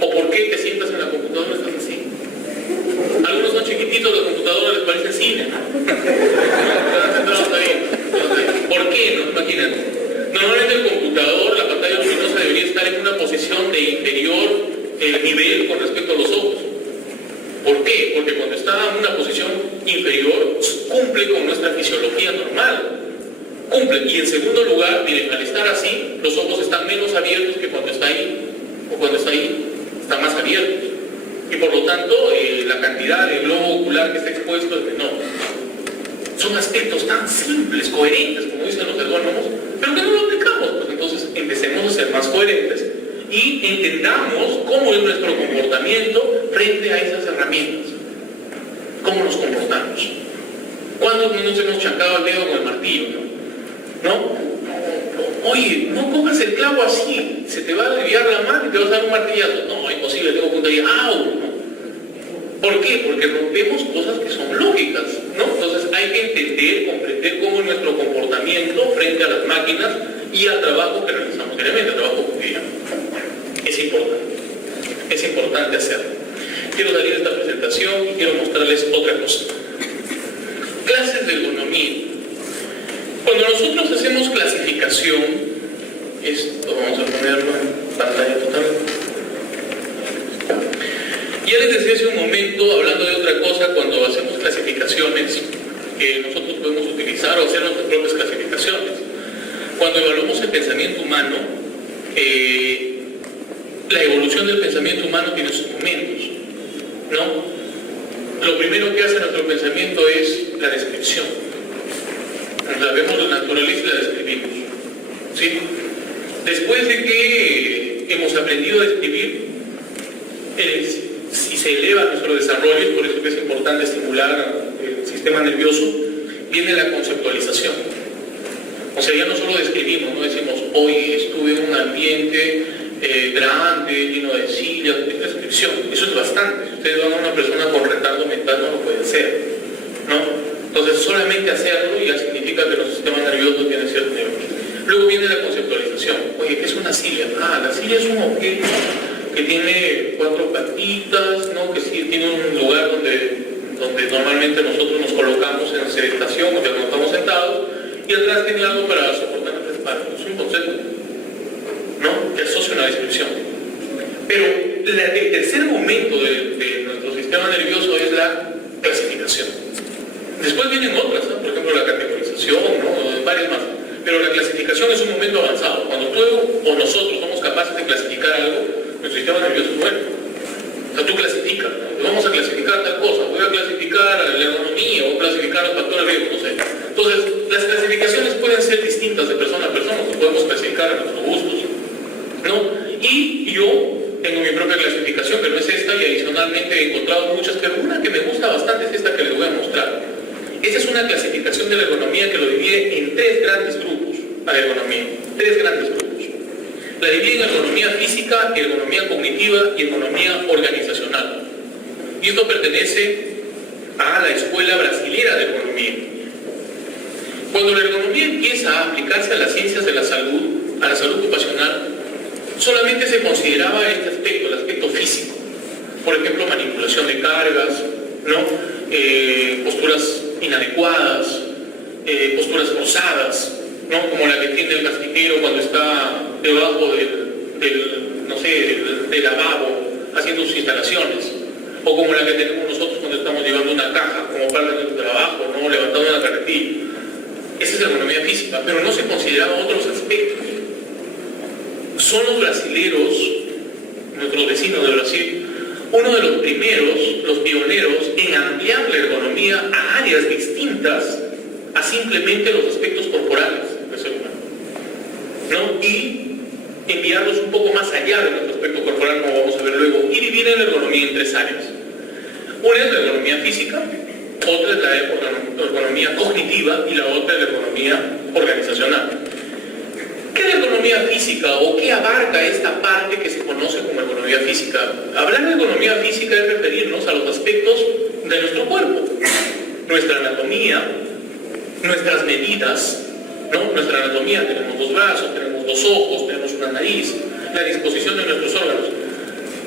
¿O por qué te sientas en la computadora y estás así? Algunos son chiquititos, la computadora les parece cine, ¿no? ¿Por qué? No, imagínate. Normalmente el computador, la pantalla luminosa debería estar en una posición de inferior nivel con respecto a los ojos. ¿Por qué? Porque cuando está en una posición inferior, cumple con nuestra fisiología normal. Cumple. Y en segundo lugar, miren, al estar así, los ojos están menos abiertos que cuando está ahí. O cuando está ahí, están más abiertos. Y por lo tanto, la cantidad de globo ocular que está expuesto es menor. Son aspectos tan simples, coherentes, como dicen los ergónomos, pero que no lo aplicamos. Pues entonces empecemos a ser más coherentes y entendamos cómo es nuestro comportamiento frente a esas herramientas. ¿Cómo nos comportamos? ¿Cuándo no nos hemos chancado el dedo con el martillo? ¿No? Oye, no cojas el clavo así, se te va a desviar la mano y te vas a dar un martillazo. No, imposible, tengo punta ahí. ¡Au! ¿Por qué? Porque rompemos cosas que son lógicas, ¿no? Entonces hay que entender, comprender cómo es nuestro comportamiento frente a las máquinas y al trabajo que realizamos diariamente, al trabajo cotidiano. Es importante hacerlo. Quiero salir de esta presentación y quiero mostrarles otra cosa. Clases de ergonomía. Cuando nosotros hacemos clasificación, esto vamos a ponerlo en pantalla total. Ya les decía hace un momento, hablando de otra cosa, cuando hacemos clasificaciones, que nosotros podemos utilizar o hacer nuestras propias clasificaciones. Cuando evaluamos el pensamiento humano, la evolución del pensamiento humano tiene sus momentos, ¿no? Lo primero que hace nuestro pensamiento es la descripción. Vemos la naturaleza y la describimos, ¿sí? Después de que hemos aprendido a describir, si se eleva nuestro desarrollo, y por eso que es importante estimular el sistema nervioso, viene la conceptualización. O sea, ya no solo describimos, no decimos, hoy estuve en un ambiente grande, lleno de sillas, es descripción. Eso es bastante. Si ustedes van a una persona con retardo mental, no lo puede hacer, ¿no? Entonces, solamente hacerlo ya significa que nuestro sistema nervioso tiene cierto nivel. Luego viene la conceptualización. Oye, ¿qué es una silla? La silla es un objeto que tiene 4 patitas, ¿no? Que sí tiene un lugar donde normalmente nosotros nos colocamos en sedentación, cuando estamos sentados, y atrás tiene algo para soportar nuestra espalda. Es un concepto, ¿no? Que asocia una descripción. Pero el tercer momento de nuestro sistema nervioso es la clasificación. Después vienen otras, ¿no? Por ejemplo la categorización, ¿no? Varias más. Pero la clasificación es un momento avanzado. Cuando tú o nosotros somos capaces de clasificar algo, nuestro sistema nervioso es bueno. O sea, tú clasificas, ¿no? Vamos a clasificar tal cosa, voy a clasificar la ergonomía, voy a clasificar los factores riesgo, no sé. Entonces, las clasificaciones pueden ser distintas de persona a persona, nos podemos clasificar a nuestros gustos, ¿no? Y yo tengo mi propia clasificación, que no es esta, y adicionalmente he encontrado muchas, pero una que me gusta bastante es esta que les voy a mostrar. Esa es una clasificación de la ergonomía que lo divide en 3 grandes grupos, a la ergonomía, 3 grandes grupos. La divide en ergonomía física, ergonomía cognitiva y ergonomía organizacional. Y esto pertenece a la escuela brasilera de ergonomía. Cuando la ergonomía empieza a aplicarse a las ciencias de la salud, a la salud ocupacional, solamente se consideraba este aspecto, el aspecto físico. Por ejemplo, manipulación de cargas, ¿no? Posturas inadecuadas, posturas forzadas, ¿no? Como la que tiene el gasquitero cuando está debajo del lavabo haciendo sus instalaciones, o como la que tenemos nosotros cuando estamos llevando una caja como parte de nuestro trabajo, ¿no? Levantando una carretilla. Esa es la ergonomía física, pero no se consideraban otros aspectos. Son los brasileros, nuestros vecinos de Brasil, uno de los primeros, los pioneros en ampliar la ergonomía a áreas distintas a simplemente los aspectos corporales del ser humano, ¿no? Y enviarlos un poco más allá de nuestro aspecto corporal, como vamos a ver luego, y dividir la ergonomía en tres áreas. Una es la ergonomía física, otra es la ergonomía cognitiva y la otra es la ergonomía organizacional. ¿Qué es la ergonomía física o qué abarca esta parte que se conoce como ergonomía física? Hablar de ergonomía física es referirnos a los aspectos de nuestro cuerpo, nuestra anatomía, nuestras medidas, ¿no? Nuestra anatomía, tenemos dos brazos, tenemos dos ojos, tenemos una nariz, la disposición de nuestros órganos,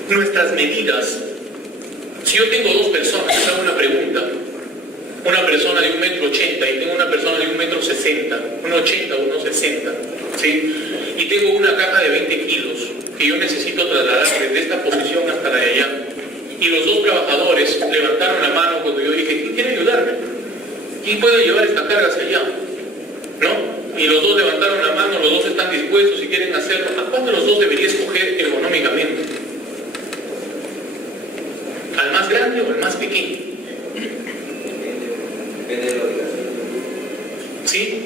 nuestras medidas. Si yo tengo dos personas, les hago una pregunta, una persona de 1,80 m y tengo una persona de 1,60 m, 1,80, 1,60, ¿sí? Y tengo una caja de 20 kilos que yo necesito trasladar desde esta posición hasta la de allá, y los dos trabajadores levantaron la mano cuando yo dije, ¿quién quiere ayudarme? ¿Quién puede llevar esta carga hacia allá? ¿No? Y los dos levantaron la mano, los dos están dispuestos y quieren hacerlo. ¿A cuál de los dos debería escoger ergonómicamente? ¿Al más grande o al más pequeño? ¿Sí?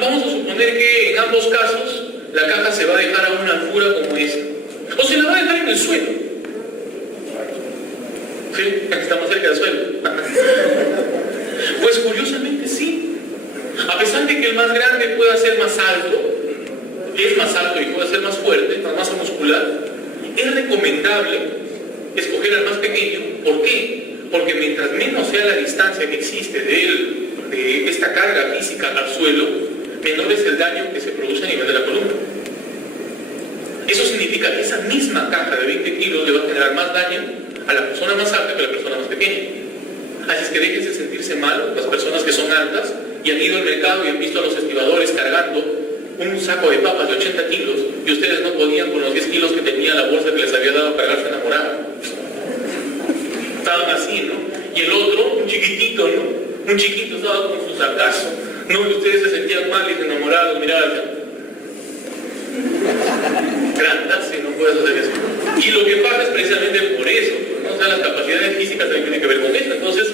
Vamos a suponer que en ambos casos la caja se va a dejar a una altura como esta. O se la va a dejar en el suelo. ¿Sí? Estamos cerca del suelo. Pues curiosamente sí. A pesar de que el más grande pueda ser más alto, es más alto y puede ser más fuerte, más masa muscular, es recomendable escoger al más pequeño. ¿Por qué? Porque mientras menos sea la distancia que existe de esta carga física al suelo, menor es el daño que se produce a nivel de la columna. Eso significa que esa misma caja de 20 kilos le va a generar más daño a la persona más alta que a la persona más pequeña. Así es que déjense sentirse mal las personas que son altas y han ido al mercado y han visto a los estibadores cargando un saco de papas de 80 kilos y ustedes no podían con los 10 kilos que tenía la bolsa que les había dado para cargarse enamorada. Estaban así, ¿no? Y el otro, un chiquitito, ¿no? Un chiquito estaba con su sargazo, ¿no? Y ustedes se sentían mal y enamorados, miraban. Grandarse, no puedes hacer eso. Y lo que pasa es precisamente por eso, ¿no? O sea, las capacidades físicas también tienen que ver con eso. Entonces,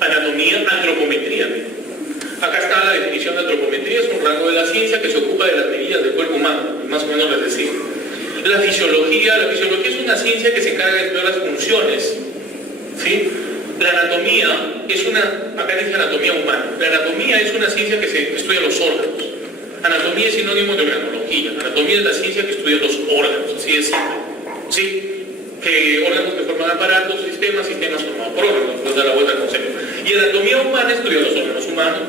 anatomía, antropometría. Acá está la definición de antropometría, es un rango de la ciencia que se ocupa de las medidas del cuerpo humano, más o menos les decía. La fisiología es una ciencia que se encarga de estudiar las funciones, ¿sí? La anatomía es acá dice anatomía humana, la anatomía es una ciencia que se estudia los órganos. Anatomía es sinónimo de organología, anatomía es la ciencia que estudia los órganos, así de simple, ¿sí? Que órganos que forman aparatos, sistemas formados por órganos, pues da la vuelta al concepto. Y anatomía humana estudia los órganos humanos.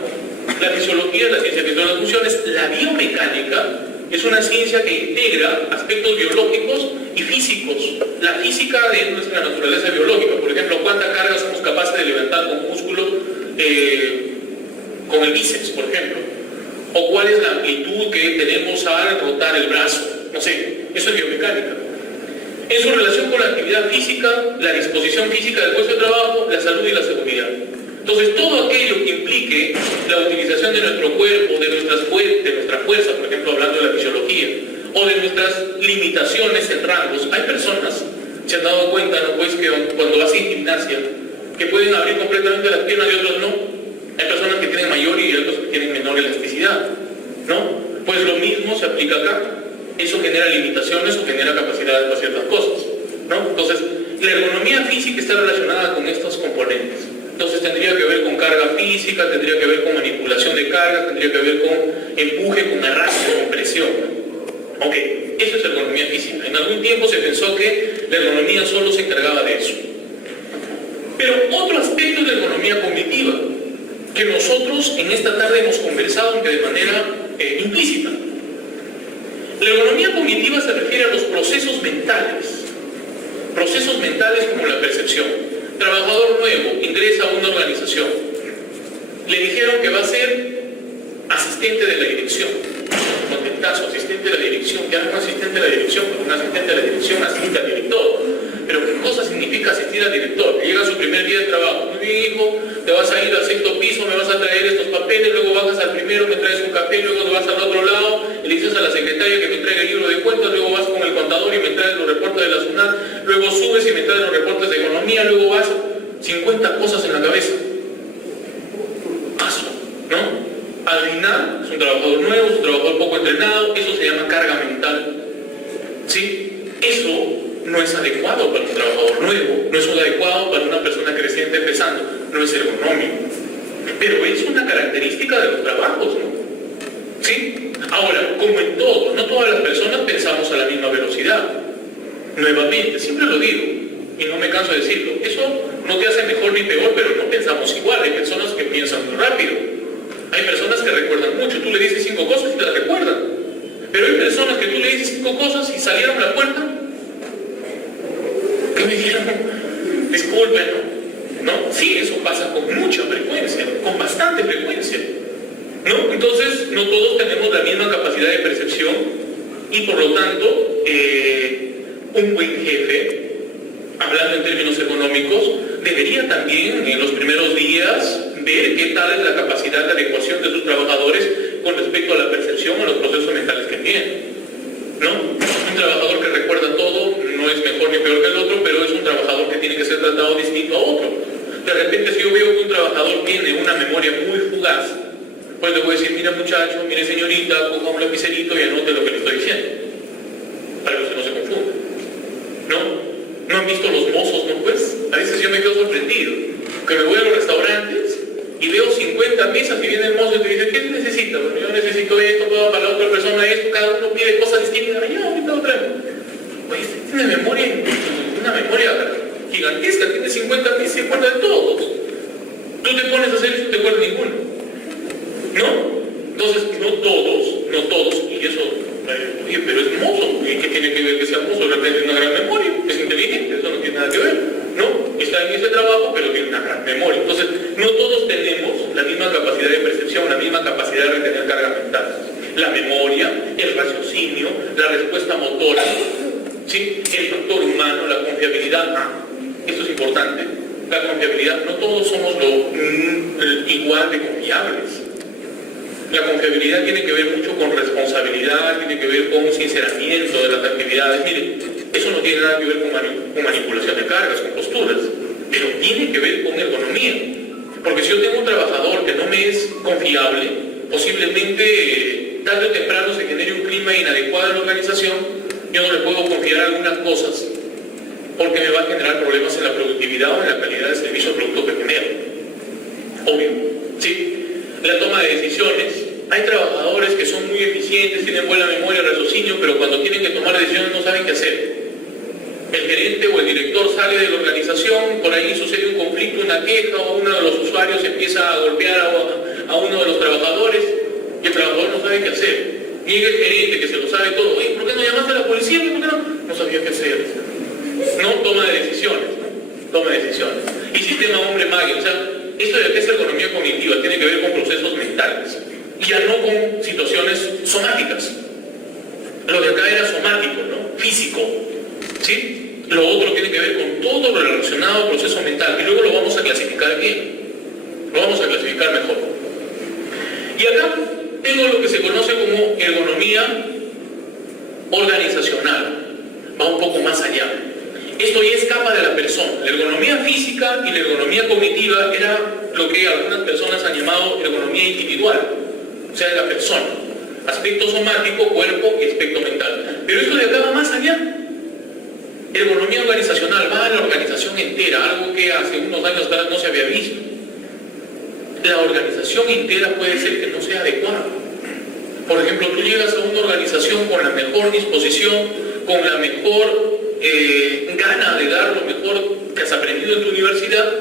La fisiología es la ciencia que estudia las funciones. La biomecánica es una ciencia que integra aspectos biológicos y físicos. La física de nuestra naturaleza biológica, por ejemplo, cuánta carga somos capaces de levantar con músculo, con el bíceps, por ejemplo, o cuál es la amplitud que tenemos al rotar el brazo, no sé, eso es biomecánica. En su relación con la actividad física, la disposición física del puesto de trabajo, la salud y la seguridad. Entonces, todo aquello que implique la utilización de nuestro cuerpo, de nuestra fuerza, por ejemplo, hablando de la fisiología, o de nuestras limitaciones en rangos. Hay personas, se han dado cuenta, ¿no? Pues que cuando hacen gimnasia, que pueden abrir completamente las piernas y otros no. Hay personas que tienen mayor y otros que tienen menor elasticidad, ¿no? Pues lo mismo se aplica acá. Eso genera limitaciones o genera capacidades para ciertas cosas, ¿no? Entonces, la ergonomía física está relacionada con estos componentes. Entonces tendría que ver con carga física, tendría que ver con manipulación de cargas, tendría que ver con empuje, con arrastre, con presión. Ok, eso es ergonomía física. En algún tiempo se pensó que la ergonomía solo se encargaba de eso. Pero otro aspecto es la ergonomía cognitiva, que nosotros en esta tarde hemos conversado, aunque de manera implícita. La ergonomía cognitiva se refiere a los procesos mentales como la percepción. Trabajador nuevo ingresa a una organización. Le dijeron que va a ser asistente de la dirección. Contentazo, asistente de la dirección. ¿Qué hace un asistente de la dirección? Pues un asistente de la dirección asiste al director. Pero ¿qué cosa significa asistir al director? Que llega a su primer día de trabajo. Muy bien, hijo, te vas a ir al 6º piso, me vas a traer estos papeles, luego bajas al primero, me traes un café, luego te vas al otro lado, y le dices a la secretaria que me traiga el libro de cuentas, luego vas con el contador y me traes los reportes de la SUNAT, luego subes y me traes los reportes economía, luego vas 50 cosas en la cabeza. Paso, ¿no? Al final es un trabajador nuevo, es un trabajador poco entrenado, eso se llama carga mental. ¿Sí? Eso no es adecuado para un trabajador nuevo, no es adecuado para una persona que recién está empezando, no es ergonómico. Pero es una característica de los trabajos, ¿no? ¿Sí? Ahora, como en todo, no todas las personas pensamos a la misma velocidad. Nuevamente, siempre lo digo, y no me canso de decirlo, eso no te hace mejor ni peor, pero no pensamos igual. Hay personas que piensan muy rápido, hay personas que recuerdan mucho, tú le dices 5 cosas y te las recuerdan, pero hay personas que tú le dices 5 cosas y salieron a la puerta, que me dijeron, disculpen, ¿no? Sí, eso pasa con mucha frecuencia, con bastante frecuencia, ¿no? Entonces, no todos tenemos la misma capacidad de percepción y por lo tanto, un buen jefe, hablando en términos económicos, debería también en los primeros días ver qué tal es la capacidad de adecuación de sus trabajadores con respecto a la percepción o los procesos mentales que tienen, ¿no? Un trabajador que recuerda todo no es mejor ni peor que el otro, pero es un trabajador que tiene que ser tratado distinto a otro. De repente, si yo veo que un trabajador tiene una memoria muy fugaz, pues le voy a decir, mira muchacho, mire señorita, coja un lapicerito y anote lo que le estoy diciendo, para que usted no se confunda, ¿no? ¿No han visto los mozos, no? Pues a veces yo me quedo sorprendido, que me voy a los restaurantes y veo 50 mesas y viene el mozo y te dice, ¿qué necesita? Bueno, yo necesito esto, para la otra persona esto, cada uno pide cosas distintas, yo ahorita lo traigo. Pues tiene memoria, una memoria gigantesca, tiene 50 mesas y se acuerda de todos. Tú te pones a hacer eso y te acuerdas ninguno, ¿no? Entonces, no todos, y eso, oye, pero es mozo, ¿y qué tiene que ver que sea mozo? De repente tiene una gran memoria, es inteligente, eso no tiene nada que ver, ¿no? Está en ese trabajo, pero tiene una gran memoria. Entonces, no todos tenemos la misma capacidad de percepción, la misma capacidad de retener carga mental. La memoria, el raciocinio, la respuesta motora, ¿sí? El factor humano, la confiabilidad, esto es importante, la confiabilidad, no todos somos igual de confiables. La confiabilidad tiene que ver mucho con responsabilidad, tiene que ver con sinceramiento de las actividades. Miren, eso no tiene nada que ver con manipulación de cargas, con posturas, pero tiene que ver con ergonomía. Porque si yo tengo un trabajador que no me es confiable, posiblemente tarde o temprano se genere un clima inadecuado en la organización, yo no le puedo confiar algunas cosas, porque me va a generar problemas en la productividad o en la calidad del servicio o producto que genero. Obvio, ¿sí? La toma de decisiones. Hay trabajadores que son muy eficientes, tienen buena memoria, raciocinio, pero cuando tienen que tomar decisiones no saben qué hacer. El gerente o el director sale de la organización, por ahí sucede un conflicto, una queja, o uno de los usuarios empieza a golpear a uno de los trabajadores y el trabajador no sabe qué hacer. Llega el gerente que se lo sabe todo. Oye, ¿por qué no llamaste a la policía? ¿Por qué no? No sabía qué hacer. No toma de decisiones, ¿no? Toma de decisiones. Y sistema hombre magia, o sea, esto de que es ergonomía cognitiva tiene que ver con procesos mentales, ya no con situaciones somáticas. Lo de acá era somático, ¿no? Físico, ¿sí? Lo otro tiene que ver con todo lo relacionado al proceso mental y luego lo vamos a clasificar bien, lo vamos a clasificar mejor. Y acá tengo lo que se conoce como ergonomía organizacional, va un poco más allá. Esto ya escapa de la persona. La ergonomía física y la ergonomía cognitiva era lo que algunas personas han llamado ergonomía individual, o sea, de la persona. Aspecto somático, cuerpo y aspecto mental. Pero esto de acá va más allá. Ergonomía organizacional va a la organización entera, algo que hace unos años atrás no se había visto. La organización entera puede ser que no sea adecuada. Por ejemplo, tú llegas a una organización con la mejor disposición, con la mejor gana de dar lo mejor que has aprendido en tu universidad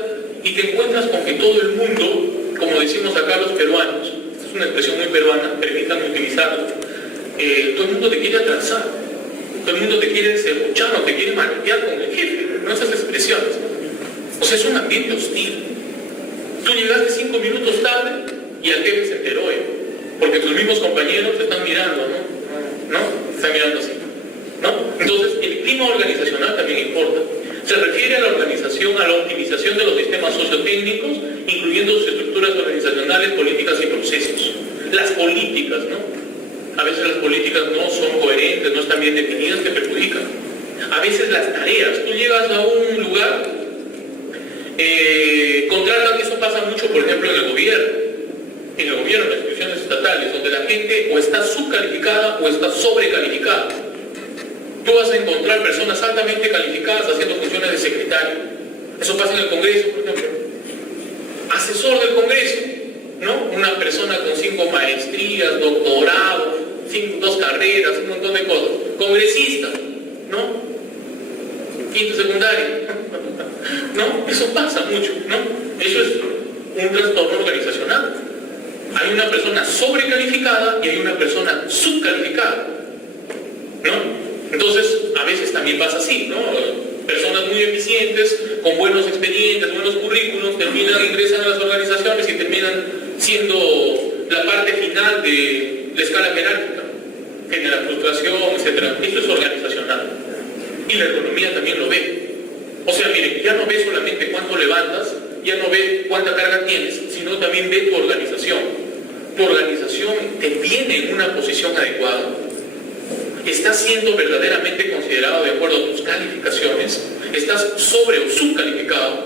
y te encuentras con que todo el mundo, como decimos acá los peruanos, es una expresión muy peruana, permítanme utilizarla, todo el mundo te quiere atrasar, todo el mundo te quiere serruchar o te quiere manotear con el jefe, no esas expresiones. O sea, es un ambiente hostil. Tú llegaste 5 minutos tarde y el jefe se enteró, porque tus mismos compañeros te están mirando, ¿no? Te están mirando así, ¿no? Entonces, el clima organizacional también importa. Se refiere a la organización, a la optimización de los sistemas sociotécnicos, incluyendo sus estructuras organizacionales, políticas y procesos. Las políticas, ¿no? A veces las políticas no son coherentes, no están bien definidas, te perjudican. A veces las tareas. Tú llegas a un lugar Contratan, eso pasa mucho, por ejemplo, en el gobierno, en las instituciones estatales, donde la gente o está subcalificada o está sobrecalificada. Tú vas a encontrar personas altamente calificadas haciendo funciones de secretario. Eso pasa en el Congreso, por ejemplo. Asesor del Congreso, ¿no? Una persona con 5 maestrías, doctorado, 2 carreras, un montón de cosas. Congresista, ¿no? Quinto secundario, ¿no? Eso pasa mucho, ¿no? Eso es un trastorno organizacional. Hay una persona sobrecalificada y hay una persona subcalificada, ¿no? Entonces, a veces también pasa así, ¿no? Personas muy eficientes, con buenos expedientes, buenos currículos, ingresan a las organizaciones y terminan siendo la parte final de la escala jerárquica. Genera frustración, etc. Esto es organizacional. Y la economía también lo ve. O sea, miren, ya no ve solamente cuánto levantas, ya no ve cuánta carga tienes, sino también ve tu organización. Tu organización te viene en una posición adecuada. ¿Estás siendo verdaderamente considerado de acuerdo a tus calificaciones? ¿Estás sobre o subcalificado?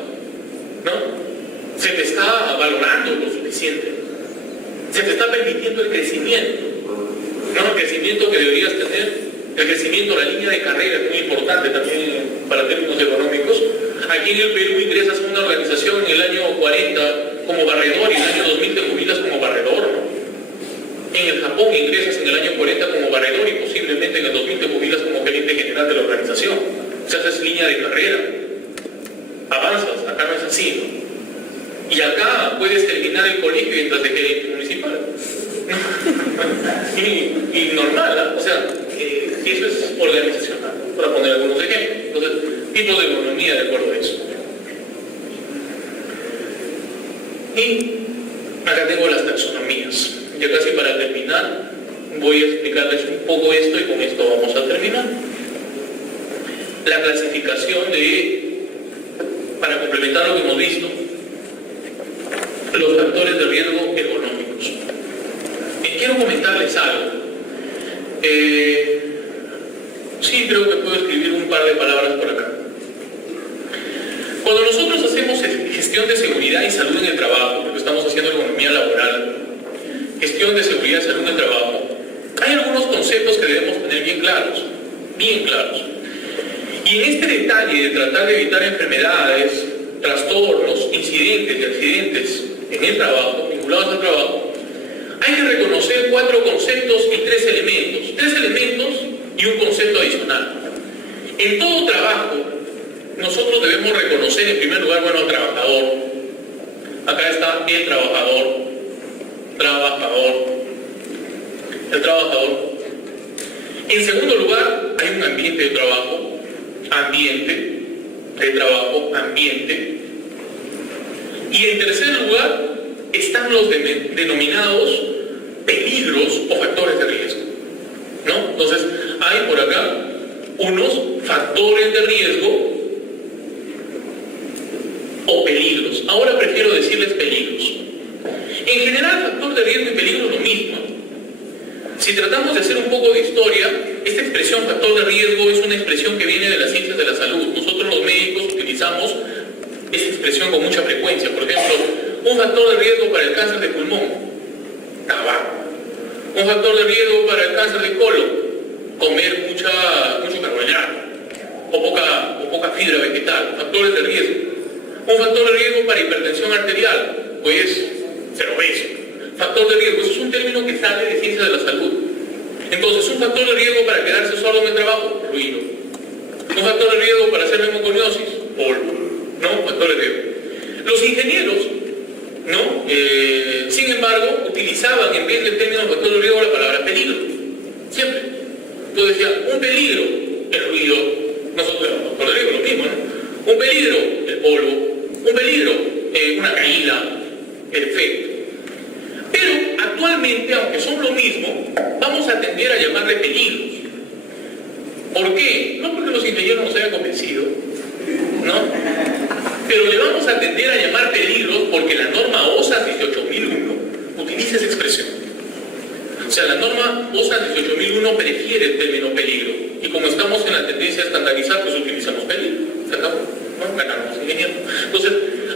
¿No? ¿Se te está valorando lo suficiente? ¿Se te está permitiendo el crecimiento? ¿No? El crecimiento que deberías tener. El crecimiento, la línea de carrera es muy importante también para términos económicos. Aquí en el Perú ingresas a una organización en el año 40 como barredor y en el año 2000 te jubilas como barredor, ¿no? En el Japón ingresas en el año 40 como barredor y posiblemente en el 2000 te jubilas como gerente general de la organización. O sea, haces línea de carrera. Avanzas, acá no es así, ¿no? Y acá puedes terminar el colegio y entras de gerente municipal. y normal, ¿no? O sea, eso es organizacional, para poner algunos ejemplos. Entonces, tipo de economía de acuerdo a eso. Y acá tengo las taxonomías. Ya casi para terminar, voy a explicarles un poco esto y con esto vamos a terminar. La clasificación para complementar lo que hemos visto, los factores de riesgo económicos. Quiero comentarles algo. Sí, creo que puedo escribir un par de palabras por acá. Cuando nosotros hacemos gestión de seguridad y salud en el trabajo, porque estamos haciendo economía laboral, gestión de seguridad y salud en el trabajo, hay algunos conceptos que debemos tener bien claros, bien claros. Y en este detalle de tratar de evitar enfermedades, trastornos, incidentes y accidentes en el trabajo, vinculados al trabajo, hay que reconocer 4 conceptos y 3 elementos. 3 elementos y un concepto adicional. En todo trabajo, nosotros debemos reconocer en primer lugar, bueno, al trabajador. Acá está el trabajador. El trabajador. En segundo lugar, hay un ambiente de trabajo. Ambiente de trabajo, ambiente. Y en tercer lugar, están los denominados peligros o factores de riesgo, ¿no? Entonces, hay por acá unos factores de riesgo o peligros. Ahora prefiero decirles peligros. En general, factor de riesgo y peligro es lo mismo. Si tratamos de hacer un poco de historia, esta expresión factor de riesgo es una expresión que viene de las ciencias de la salud. Nosotros los médicos utilizamos esta expresión con mucha frecuencia. Por ejemplo, un factor de riesgo para el cáncer de pulmón, tabaco. Un factor de riesgo para el cáncer de colon, comer mucho carbohidrato o poca fibra vegetal. Factores de riesgo. Un factor de riesgo para hipertensión arterial, pues ser obeso. Factor de riesgo, eso es un término que sale de ciencia de la salud. Entonces, un factor de riesgo para quedarse sordo en el trabajo, ruido. Un factor de riesgo para hacer neumoconiosis, polvo. ¿No? Factores de riesgo. Los ingenieros, ¿no? Sin embargo, utilizaban en vez del término factor de riesgo la palabra peligro. Siempre. Entonces decía, un peligro, el ruido. Nosotros, factor de riesgo, lo mismo, ¿no? Un peligro, el polvo. Un peligro, una caída, el efecto. Pero actualmente, aunque son lo mismo, vamos a tender a llamarle peligros. ¿Por qué? No porque los ingenieros nos hayan convencido, ¿no? Pero le vamos a tender a llamar peligros porque la norma OSA 18001 utiliza esa expresión. O sea, la norma OSA 18001 prefiere el término peligro. Y como estamos en la tendencia a estandarizar, pues utilizamos peligro. ¿Se acabó? ¿No? Ganamos ingenieros. Entonces,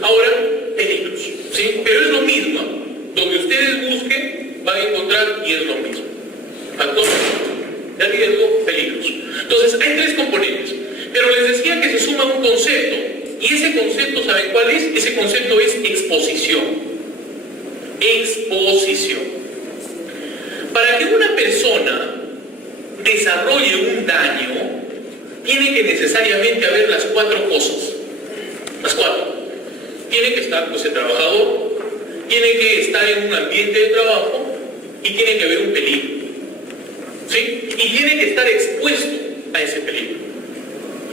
Ahora, peligros, ¿sí? Pero es lo mismo, ¿eh? Donde ustedes busquen, van a encontrar y es lo mismo. Factores de riesgo, peligros. Entonces, hay tres componentes. Pero les decía que se suma un concepto. Y ese concepto, ¿saben cuál es? Ese concepto es exposición. Exposición. Para que una persona desarrolle un daño, tiene que necesariamente haber las cuatro cosas. Las cuatro. Tiene que estar, pues, el trabajador, tiene que estar en un ambiente de trabajo y tiene que haber un peligro. ¿Sí? Y tiene que estar expuesto a ese peligro.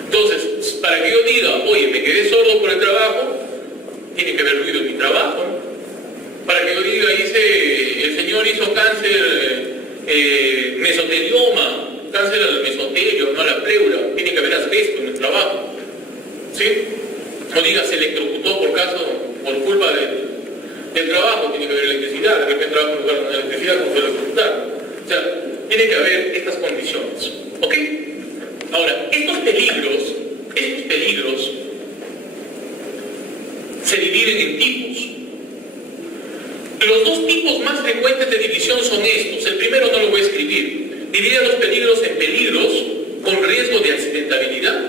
Entonces, para que yo diga, oye, me quedé sordo por el trabajo, tiene que haber ruido en mi trabajo, ¿no? Para que yo diga, el señor hizo cáncer, mesotelioma, cáncer al mesotelio, no a la pleura, tiene que haber asbesto en el trabajo. ¿Sí? No diga, se electrocutó por culpa del trabajo, tiene que haber electricidad, de repente trabaja en un lugar con electricidad, como se electrocutar. O sea, tiene que haber estas condiciones. ¿Ok? Ahora, estos peligros se dividen en tipos. Los dos tipos más frecuentes de división son estos. El primero no lo voy a escribir. Divide los peligros en peligros con riesgo de accidentabilidad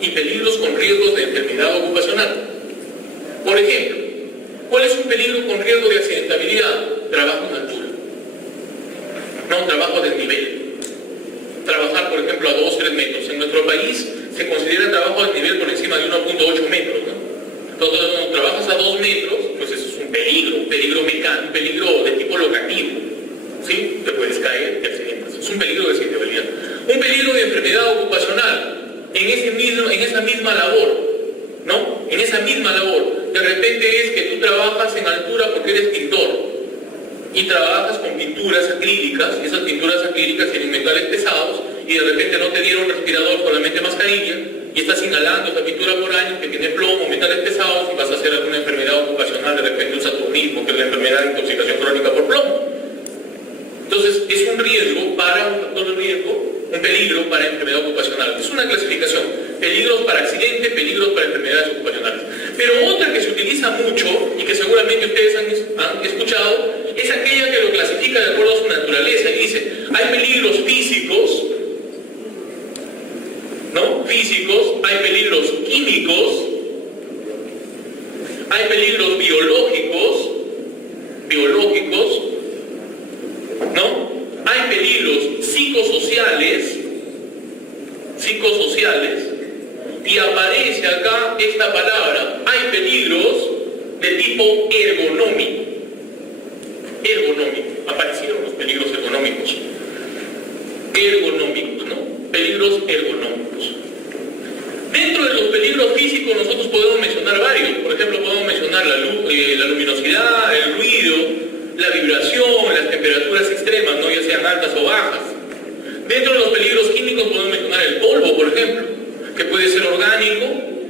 y peligros con riesgos de enfermedad ocupacional. Por ejemplo, ¿cuál es un peligro con riesgo de accidentabilidad? Trabajo en altura. No, trabajo a desnivel. Trabajar, por ejemplo, a 2-3 metros. En nuestro país se considera trabajo a desnivel por encima de 1.8 metros, ¿no? Entonces, cuando trabajas a 2 metros, pues eso es un peligro mecánico, un peligro de tipo locativo. ¿Sí? Te puedes caer, te accidentas. Es un peligro de accidentabilidad. Un peligro de enfermedad ocupacional, en esa misma labor, ¿no? En esa misma labor. De repente es que tú trabajas en altura porque eres pintor y trabajas con pinturas acrílicas, y esas pinturas acrílicas tienen metales pesados, y de repente no te dieron respirador, solamente mascarilla, y estás inhalando esa pintura por años que tiene plomo, metales pesados, y vas a hacer alguna enfermedad ocupacional, de repente un saturnismo, que es la enfermedad de intoxicación crónica por plomo. Entonces, es un riesgo para un factor de riesgo, un peligro para enfermedad ocupacional. Es una clasificación: peligros para accidente, peligros para enfermedades ocupacionales. Pero otra que se utiliza mucho, y que seguramente ustedes han escuchado, es aquella que lo clasifica de acuerdo a su naturaleza y dice, hay peligros físicos, ¿no? Físicos, hay peligros químicos, hay peligros biológicos, ¿no? Hay peligros psicosociales, y aparece acá esta palabra, hay peligros de tipo ergonómico. Aparecieron los peligros ergonómicos, ¿no? Peligros ergonómicos. Dentro de los peligros físicos nosotros podemos mencionar varios. Por ejemplo, podemos mencionar la luminosidad, el ruido, la vibración, las temperaturas extremas, ¿no? Ya sean altas o bajas. Dentro de los peligros químicos podemos mencionar el polvo, por ejemplo, que puede ser orgánico,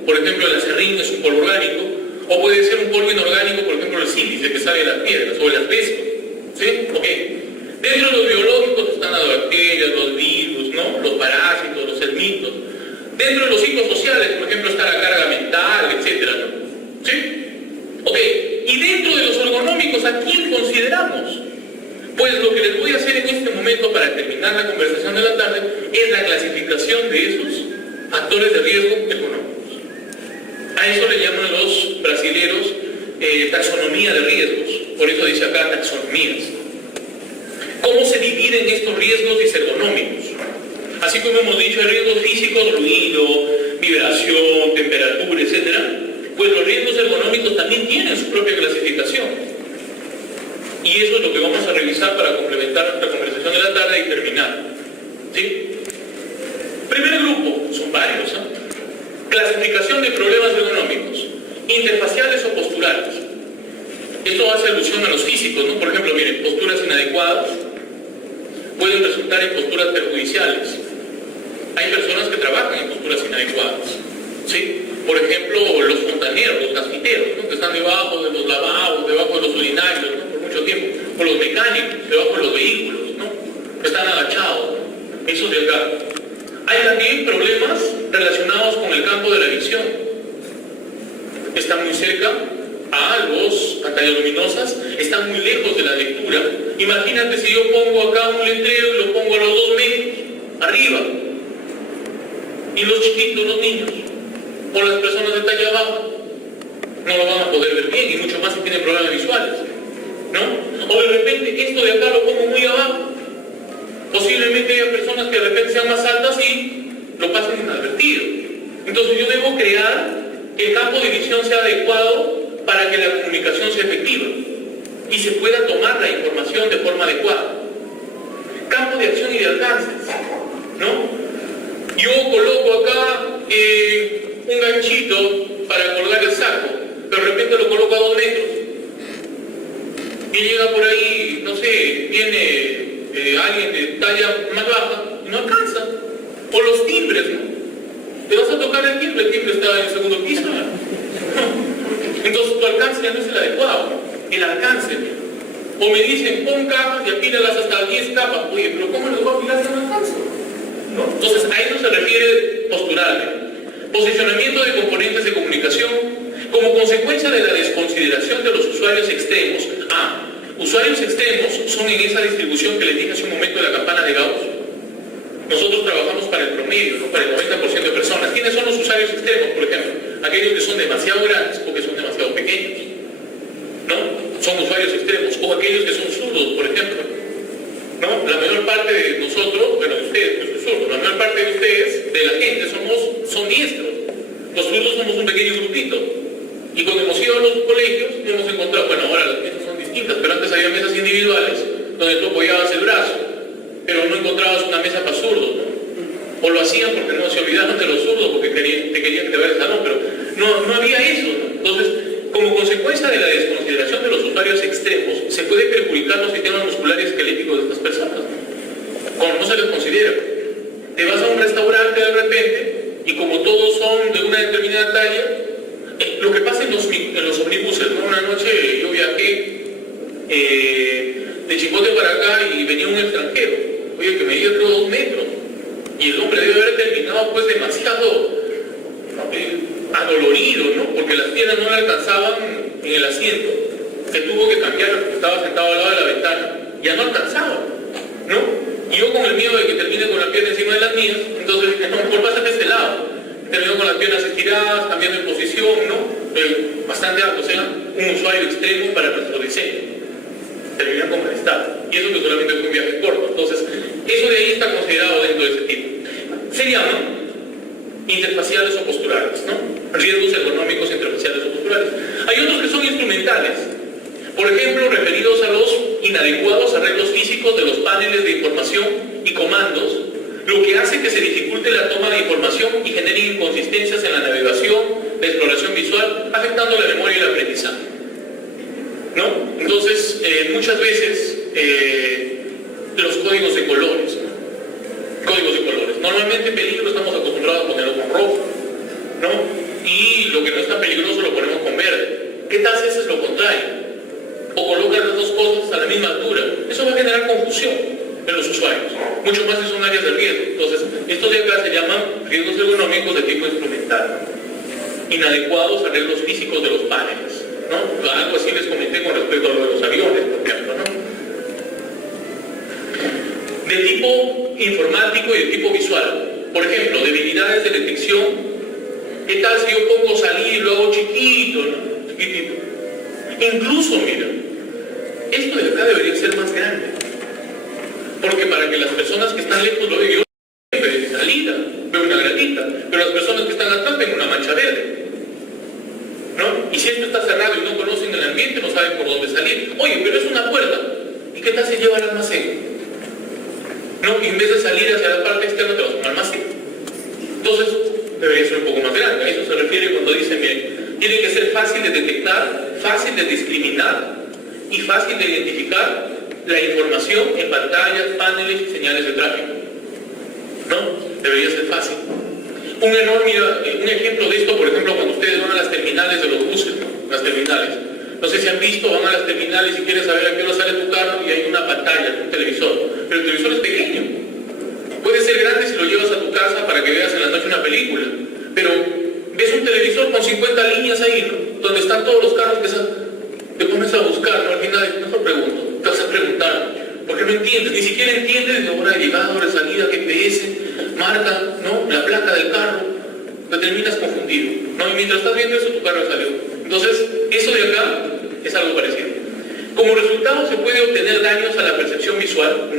por ejemplo el acerrín es un polvo orgánico, o puede ser un polvo inorgánico, por ejemplo el sílice que sale de las piedras, o el asbesto. ¿Sí? Ok. Dentro de los biológicos están las bacterias, los virus, ¿no? Los parásitos, los termitos. Dentro de los psicosociales, por ejemplo, está la carga mental, etc., ¿no? ¿Sí? Ok. Y dentro de los ergonómicos, ¿a quién consideramos? Pues lo que les voy a hacer en este momento para terminar la conversación de la tarde es la clasificación de esos factores de riesgo económicos. A eso le llaman los brasileros taxonomía de riesgos. Por eso dice acá taxonomías. ¿Cómo se dividen estos riesgos disergonómicos? Así como hemos dicho, hay riesgos físicos, ruido, vibración, temperatura, etc. Pues los riesgos ergonómicos también tienen su propia clasificación. Y eso es lo que vamos a revisar para complementar nuestra conversación de la tarde y terminar. ¿Sí? Primer grupo, son varios, ¿eh? Clasificación de problemas ergonómicos, interfaciales o posturales. Esto hace alusión a los físicos, ¿no? Por ejemplo, miren, posturas inadecuadas pueden resultar en posturas perjudiciales. Hay personas que trabajan en posturas inadecuadas, ¿sí? Por ejemplo, los fontaneros, los gasfiteros, ¿no? Que están debajo de los lavabos, debajo de los urinarios, ¿no? Por mucho tiempo. O los mecánicos, debajo de los vehículos, ¿no? Que están agachados, ¿no? Eso de acá. Hay también problemas relacionados con el campo de la visión. están muy cerca a los pantallas luminosas, están muy lejos de la lectura. Imagínate si yo pongo acá un letrero y lo pongo a los 2 metros arriba, y los chiquitos, los niños, o las personas de talla baja, no lo van a poder ver bien, y mucho más si tienen problemas visuales, ¿no? O de repente esto de acá lo pongo muy abajo, posiblemente haya personas que de repente sean más altas y lo pasen inadvertido. Entonces yo debo crear que el campo de visión sea adecuado para que la comunicación sea efectiva y se pueda tomar la información de forma adecuada. Campo de acción y de alcances, ¿no? Yo coloco acá un ganchito para colgar el saco, pero de repente lo coloco a 2 metros y llega por ahí, no sé, viene alguien de talla más baja y no alcanza. O los timbres, ¿no? Te vas a tocar el timbre está en el segundo piso, ¿no? Entonces tu alcance ya no es el adecuado, el alcance. O me dicen, pon cajas y apílalas hasta 10 capas. Oye, pero ¿cómo les voy a apilar si no alcanzo? ¿No? Entonces a eso se refiere posturalmente. Posicionamiento de componentes de comunicación como consecuencia de la desconsideración de los usuarios extremos. Usuarios extremos son en esa distribución que les dije hace un momento de la campana de Gauss. Nosotros trabajamos para el promedio, ¿no? Para el 90% de personas. ¿Quiénes son los usuarios extremos, por ejemplo? Aquellos que son demasiado grandes o que son demasiado pequeños, ¿no? Son usuarios extremos. O aquellos que son zurdos, por ejemplo, ¿no? La mayor parte de nosotros, bueno, de ustedes, que son zurdos, la mayor parte de ustedes, de la gente, son diestros. Los zurdos somos un pequeño grupito. Y cuando hemos ido a los colegios, hemos encontrado, bueno, ahora las mesas son distintas, pero antes había mesas individuales donde tú apoyabas el brazo, pero no encontrabas una mesa para zurdos, ¿no? O lo hacían porque no se olvidaron de los zurdos, porque te querían que te vaya el salón, pero no había eso, ¿no? Entonces, como consecuencia de la desconsideración de los usuarios extremos, se puede perjudicar los sistemas musculares esqueléticos de estas personas, ¿no? Cuando no se les considera. Te vas a un restaurante de repente, y como todos son de una determinada talla, lo que pasa en los omnibuses, ¿no? Una noche yo viajé de Chipote para acá y venía un extranjero, oye, que medía creo 2 metros, y el hombre debe haber terminado pues demasiado adolorido, ¿no? Porque las piernas no le alcanzaban en el asiento, se tuvo que cambiar porque estaba sentado al lado de la ventana, ya no alcanzaba, ¿no? Y yo con el miedo de que termine con la pierna encima de las mías, entonces dije, no, mejor pásate a este lado. Terminó con las piernas estiradas, cambiando de posición, ¿no? Bastante alto, o sea, un usuario extremo para nuestro diseño. Terminar con malestar. Y eso que solamente fue un viaje corto. Entonces, eso de ahí está considerado dentro de ese tipo. Se llaman interfaciales o posturales, ¿no? Riesgos ergonómicos interfaciales o posturales. Hay otros que son instrumentales. Por ejemplo, referidos a los inadecuados arreglos físicos de los paneles de información y comandos, lo que hace que se dificulte la toma de información y genere inconsistencias en la navegación, la exploración visual, afectando la memoria y el aprendizaje, ¿no? Entonces, muchas veces, los códigos de colores, ¿no? Códigos de colores. Normalmente en peligro estamos acostumbrados a ponerlo con rojo, ¿no? Y lo que no es tan peligroso lo ponemos con verde. ¿Qué tal si haces lo contrario? O colocas las dos cosas a la misma altura. Eso va a generar confusión en los usuarios, mucho más si son áreas de riesgo. Entonces, estos de acá se llaman riesgos ergonómicos de tipo instrumental. Inadecuados arreglos físicos de los paneles, ¿no? Algo así les comenté con respecto a lo de los aviones, por ejemplo, ¿no? De tipo informático y de tipo visual. Por ejemplo, debilidades de detección. ¿Qué tal si yo pongo salir y lo hago chiquito, ¿no? Chiquitito. Incluso, mira, esto de acá debería ser más grande. Porque para que las personas que están lejos lo vean, yo veo de salida, veo una granita, pero las personas que están atrás ven una mancha verde, ¿no? Y si esto está cerrado y no conocen el ambiente, no saben por dónde salir. Oye, pero es una puerta. ¿Y qué tal si lleva al almacén? ¿No? Y en vez de salir hacia la parte externa te vas a un almacén. Entonces, debería ser un poco más grande. A eso se refiere cuando dicen, miren, tiene que ser fácil de detectar, fácil de discriminar y fácil de identificar la información en pantallas, paneles y señales de tráfico, ¿no? Debería ser fácil. Un ejemplo de esto, por ejemplo, cuando ustedes van a las terminales de los buses, ¿no? Las terminales. No sé si han visto, van a las terminales y quieren saber a qué hora sale tu carro y hay una pantalla, un televisor. Pero el televisor es pequeño. Puede ser grande si lo llevas a tu casa para que veas en la noche una película. Pero ves un televisor con 50 líneas ahí, ¿no? donde están todos los carros que te pones a buscar, ¿no? Al final, mejor pregunto, te vas a preguntar, porque no entiendes, ni siquiera entiendes de hora de llegada, hora de salida, GPS, marca, ¿no? La placa del carro, te terminas confundido, ¿no? Y mientras estás viendo eso, tu carro salió. Entonces, eso de acá es algo parecido. Como resultado, se puede obtener daños a la percepción visual,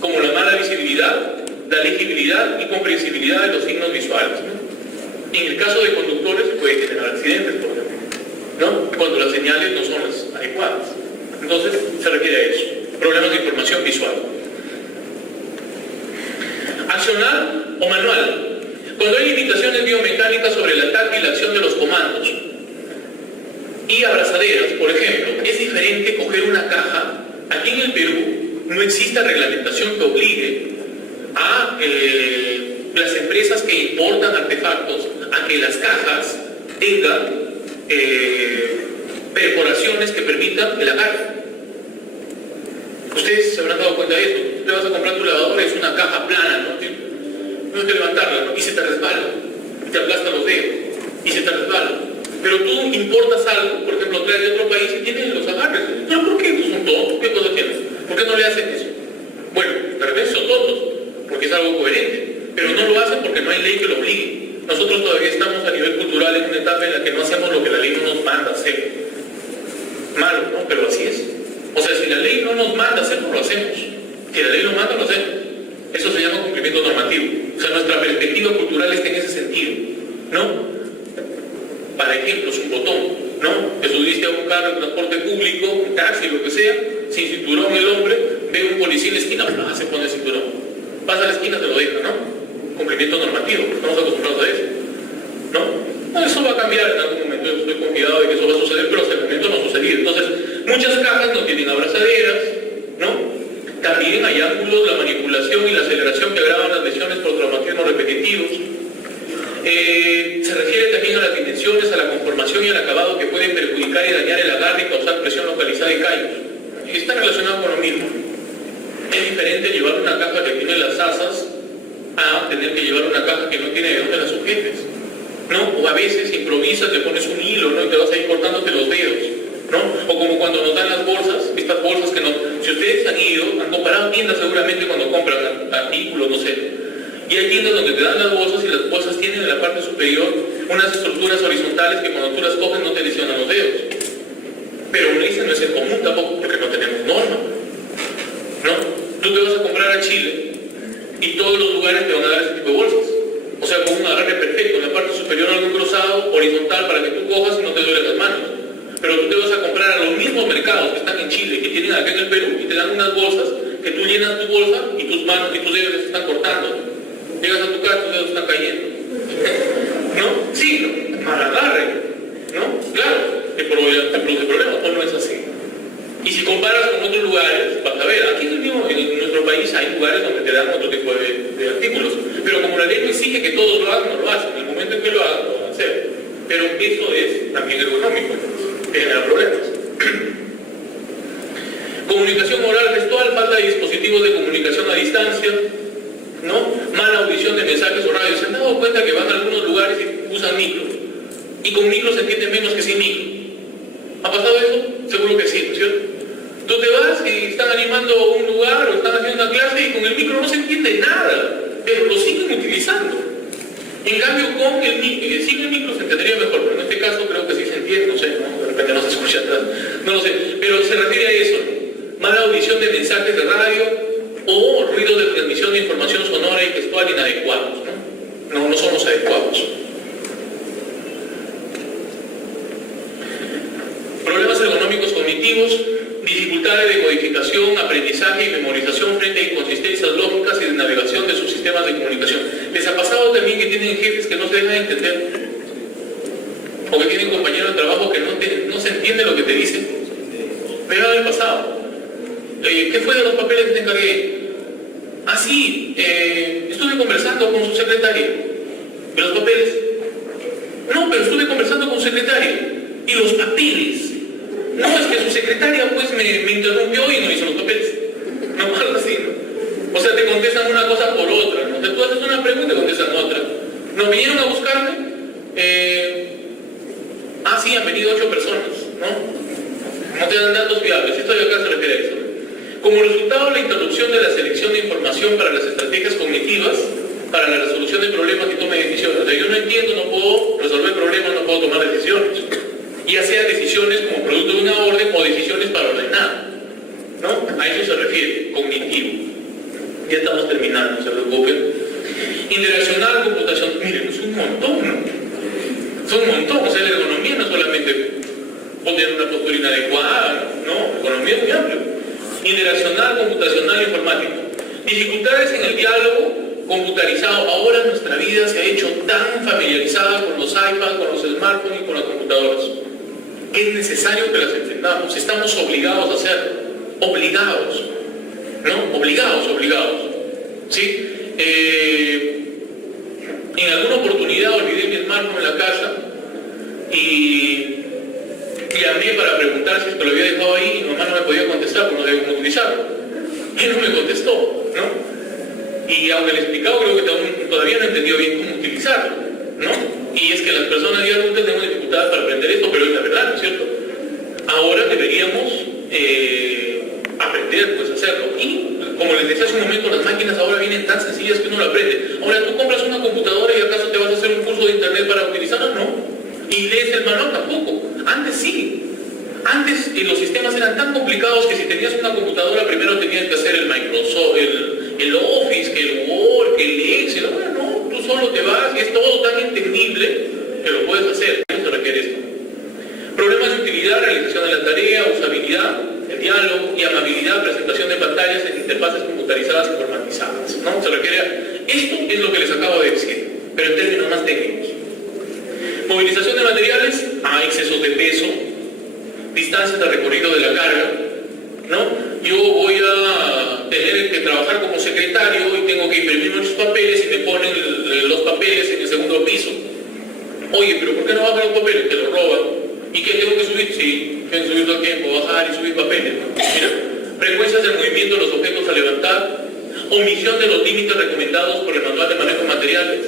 como la mala visibilidad, la legibilidad y comprensibilidad de los signos visuales, ¿no? En el caso de conductores, puede generar accidentes, por ejemplo, ¿no? Cuando las señales no son las adecuadas. Entonces, se refiere a eso. Problemas de información visual. Accional o manual. Cuando hay limitaciones biomecánicas sobre el ataque y la acción de los comandos y abrazaderas, por ejemplo, es diferente coger una caja. Aquí en el Perú no existe reglamentación que obligue a las empresas que importan artefactos a que las cajas tengan perforaciones que permitan el agarre. Ustedes se habrán dado cuenta de esto. Tú te vas a comprar tu lavadora, es una caja plana, ¿no? No hay que levantarla, ¿no? Y se te resbala, y te aplastan los dedos, y se te resbala. Pero tú importas algo, por ejemplo, traes de otro país y tienes los agarres. ¿Pero por qué? ¿Son tontos? ¿Qué cosa tienes? ¿Por qué no le hacen eso? Bueno, de repente son tontos, porque es algo coherente, pero no lo hacen porque no hay ley que lo obligue. Nosotros todavía estamos a nivel cultural en una etapa en la que no hacemos lo que la ley no nos manda hacer. Malo, ¿no? Pero así es. O sea, si la ley no nos manda hacer, no lo hacemos. Si la ley lo manda, lo hacemos. Eso se llama cumplimiento normativo. O sea, nuestra perspectiva cultural está en ese sentido, ¿no? Para ejemplo, es un botón, ¿no? Te subiste a un carro de transporte público, un taxi, lo que sea, sin cinturón el hombre, ve un policía en la esquina, se pone el cinturón. Pasa a la esquina, te lo deja, ¿no? Cumplimiento normativo, estamos acostumbrados a eso, ¿no? Eso va a cambiar en algún momento, yo estoy confiado de que eso va a suceder, pero hasta el momento no ha sucedido. Entonces, muchas cajas no tienen abrazaderas, ¿no? También hay ángulos, la manipulación y la aceleración que agravan las lesiones por traumatismos repetitivos. Se refiere también a las dimensiones, a la conformación y al acabado que pueden perjudicar y dañar el agarre y causar presión localizada en callos. Y está relacionado con lo mismo. Es diferente llevar una caja que tiene las asas a tener que llevar una caja que no tiene de dónde las sujetes, ¿no? O a veces improvisas, le pones un hilo, ¿no? Y te vas a ir cortándote los dedos, ¿no? O como cuando nos dan las bolsas, estas bolsas que no... Si ustedes han ido, han comparado tiendas seguramente cuando compran artículos, no sé. Y hay tiendas donde te dan las bolsas y las bolsas tienen en la parte superior unas estructuras horizontales que cuando tú las coges no te lesionan los dedos. Pero ese no es el común tampoco, porque no tenemos norma, ¿no? Tú te vas a comprar a Chile y todos los lugares te van a dar ese tipo de bolsas. O sea, con un agarre perfecto, en la parte superior algo cruzado, horizontal, para que tú cojas y no te duelen las manos. Pero tú te vas a comprar a los mismos mercados que están en Chile, que tienen acá en el Perú, y te dan unas bolsas que tú llenas tu bolsa y tus manos y tus dedos se están cortando. Llegas a tu casa, tus dedos están cayendo. ¿No? Sí, ¿no? Mal agarre, ¿no? Claro, te produce problemas, o no es así. Y si comparas con otros lugares, vas a ver, aquí en nuestro país hay lugares donde te dan otro tipo de artículos, pero como la ley no exige que todos lo hagan, no lo hacen. En el momento en que lo hagan, lo van a hacer. Pero eso es también ergonómico, genera problemas. Comunicación oral gestual, falta de dispositivos de comunicación a distancia, ¿no? Mala audición de mensajes o radios. ¿Se han dado cuenta que van a algunos lugares y usan micros? Y con micros se entiende menos que sin micro. ¿Ha pasado eso? Seguro que sí, ¿no es cierto? Tú te vas y están animando un lugar o están haciendo una clase y con el micro no se entiende nada, pero lo siguen utilizando. En cambio, con el micro, sin el micro se entendería mejor, pero en este caso creo que sí se entiende, no sé, ¿no? De repente no se escucha atrás, no lo sé, pero se refiere a eso, ¿no? Mala audición de mensajes de radio o ruidos de transmisión de información sonora y gestual inadecuados, ¿no? No son los adecuados. Problemas ergonómicos cognitivos, dificultades de codificación, aprendizaje y memorización frente a inconsistencias lógicas y de navegación de sus sistemas de comunicación. ¿Les ha pasado también que tienen jefes que no se dejan entender? ¿O que tienen compañeros de trabajo que no se entiende lo que te dicen? Me va a haber pasado. ¿Qué fue de los papeles que te encargué? Ah, sí, estuve conversando con su secretaria. ¿Y los papeles? No, pero estuve conversando con su secretaria. ¿Y los papeles? No, es que su secretaria pues me interrumpió y no hizo los papeles. No, algo así, ¿no? O sea, te contestan una cosa por otra, ¿no? O sea, tú haces una pregunta y te contestan otra. Nos vinieron a buscarme. Sí, han venido 8 personas, ¿no? No te dan datos viables, esto de acá se refiere a eso. Como resultado, la interrupción de la selección de información para las estrategias cognitivas, para la resolución de problemas y toma de decisiones. O sea, yo no entiendo, no puedo resolver problemas, no puedo tomar decisiones. Ya sea decisiones como producto de una orden o decisiones para ordenar, ¿no? A eso se refiere, cognitivo. Ya estamos terminando, no se preocupen. Interaccional, computación, miren, es un montón, ¿no? Es un montón, o sea, la ergonomía no es solamente poner una postura inadecuada, ¿no? Economía es muy amplio. Interaccional, computacional, informático. Dificultades en el diálogo computarizado. Ahora nuestra vida se ha hecho tan familiarizada con los iPads, con los smartphones y con las computadoras. Es necesario que las entendamos. Estamos obligados a hacerlo. Obligados. ¿No? Obligados. ¿Sí? En alguna oportunidad olvidé mi smartphone en la casa y llamé para preguntar si es que lo había dejado ahí y mi mamá no me podía contestar porque no sabía cómo utilizarlo. Y él no me contestó, ¿no? Y aunque le he explicado, creo que todavía no entendió bien cómo utilizarlo, ¿no? Y es que las personas ya adultas tenemos dificultades para aprender esto, pero es la verdad, ¿no es cierto? Ahora deberíamos aprender, pues, a hacerlo. Y, como les decía hace un momento, las máquinas ahora vienen tan sencillas que uno lo aprende. Ahora, ¿tú compras una computadora y acaso te vas a hacer un curso de internet para utilizarla? No. ¿Y lees el manual? Tampoco. Antes sí. Antes los sistemas eran tan complicados que si tenías una computadora primero tenías que hacer el Microsoft, el Office, que el Word, que el Excel. Ahora no, tú solo te vas y es todo tan entendible que lo puedes hacer. ¿Qué se requiere esto? Problemas de utilidad, realización de la tarea, usabilidad, el diálogo y amabilidad, presentación de pantallas en interfaces computarizadas y formatizadas, ¿no? Se requiere esto es lo que les acabo de decir, pero en términos más técnicos. Movilización de materiales a excesos de peso, distancias de recorrido de la carga, ¿no? Yo voy a tener que trabajar como secretario y tengo que imprimir muchos papeles y me ponen los papeles en el segundo piso. Oye, pero ¿por qué no bajan los papeles? Te los roban. ¿Y qué tengo que subir? Sí, tengo que subir todo el tiempo, bajar y subir papeles, ¿no? Mira, frecuencias del movimiento de los objetos a levantar, omisión de los límites recomendados por el manual de manejo de materiales,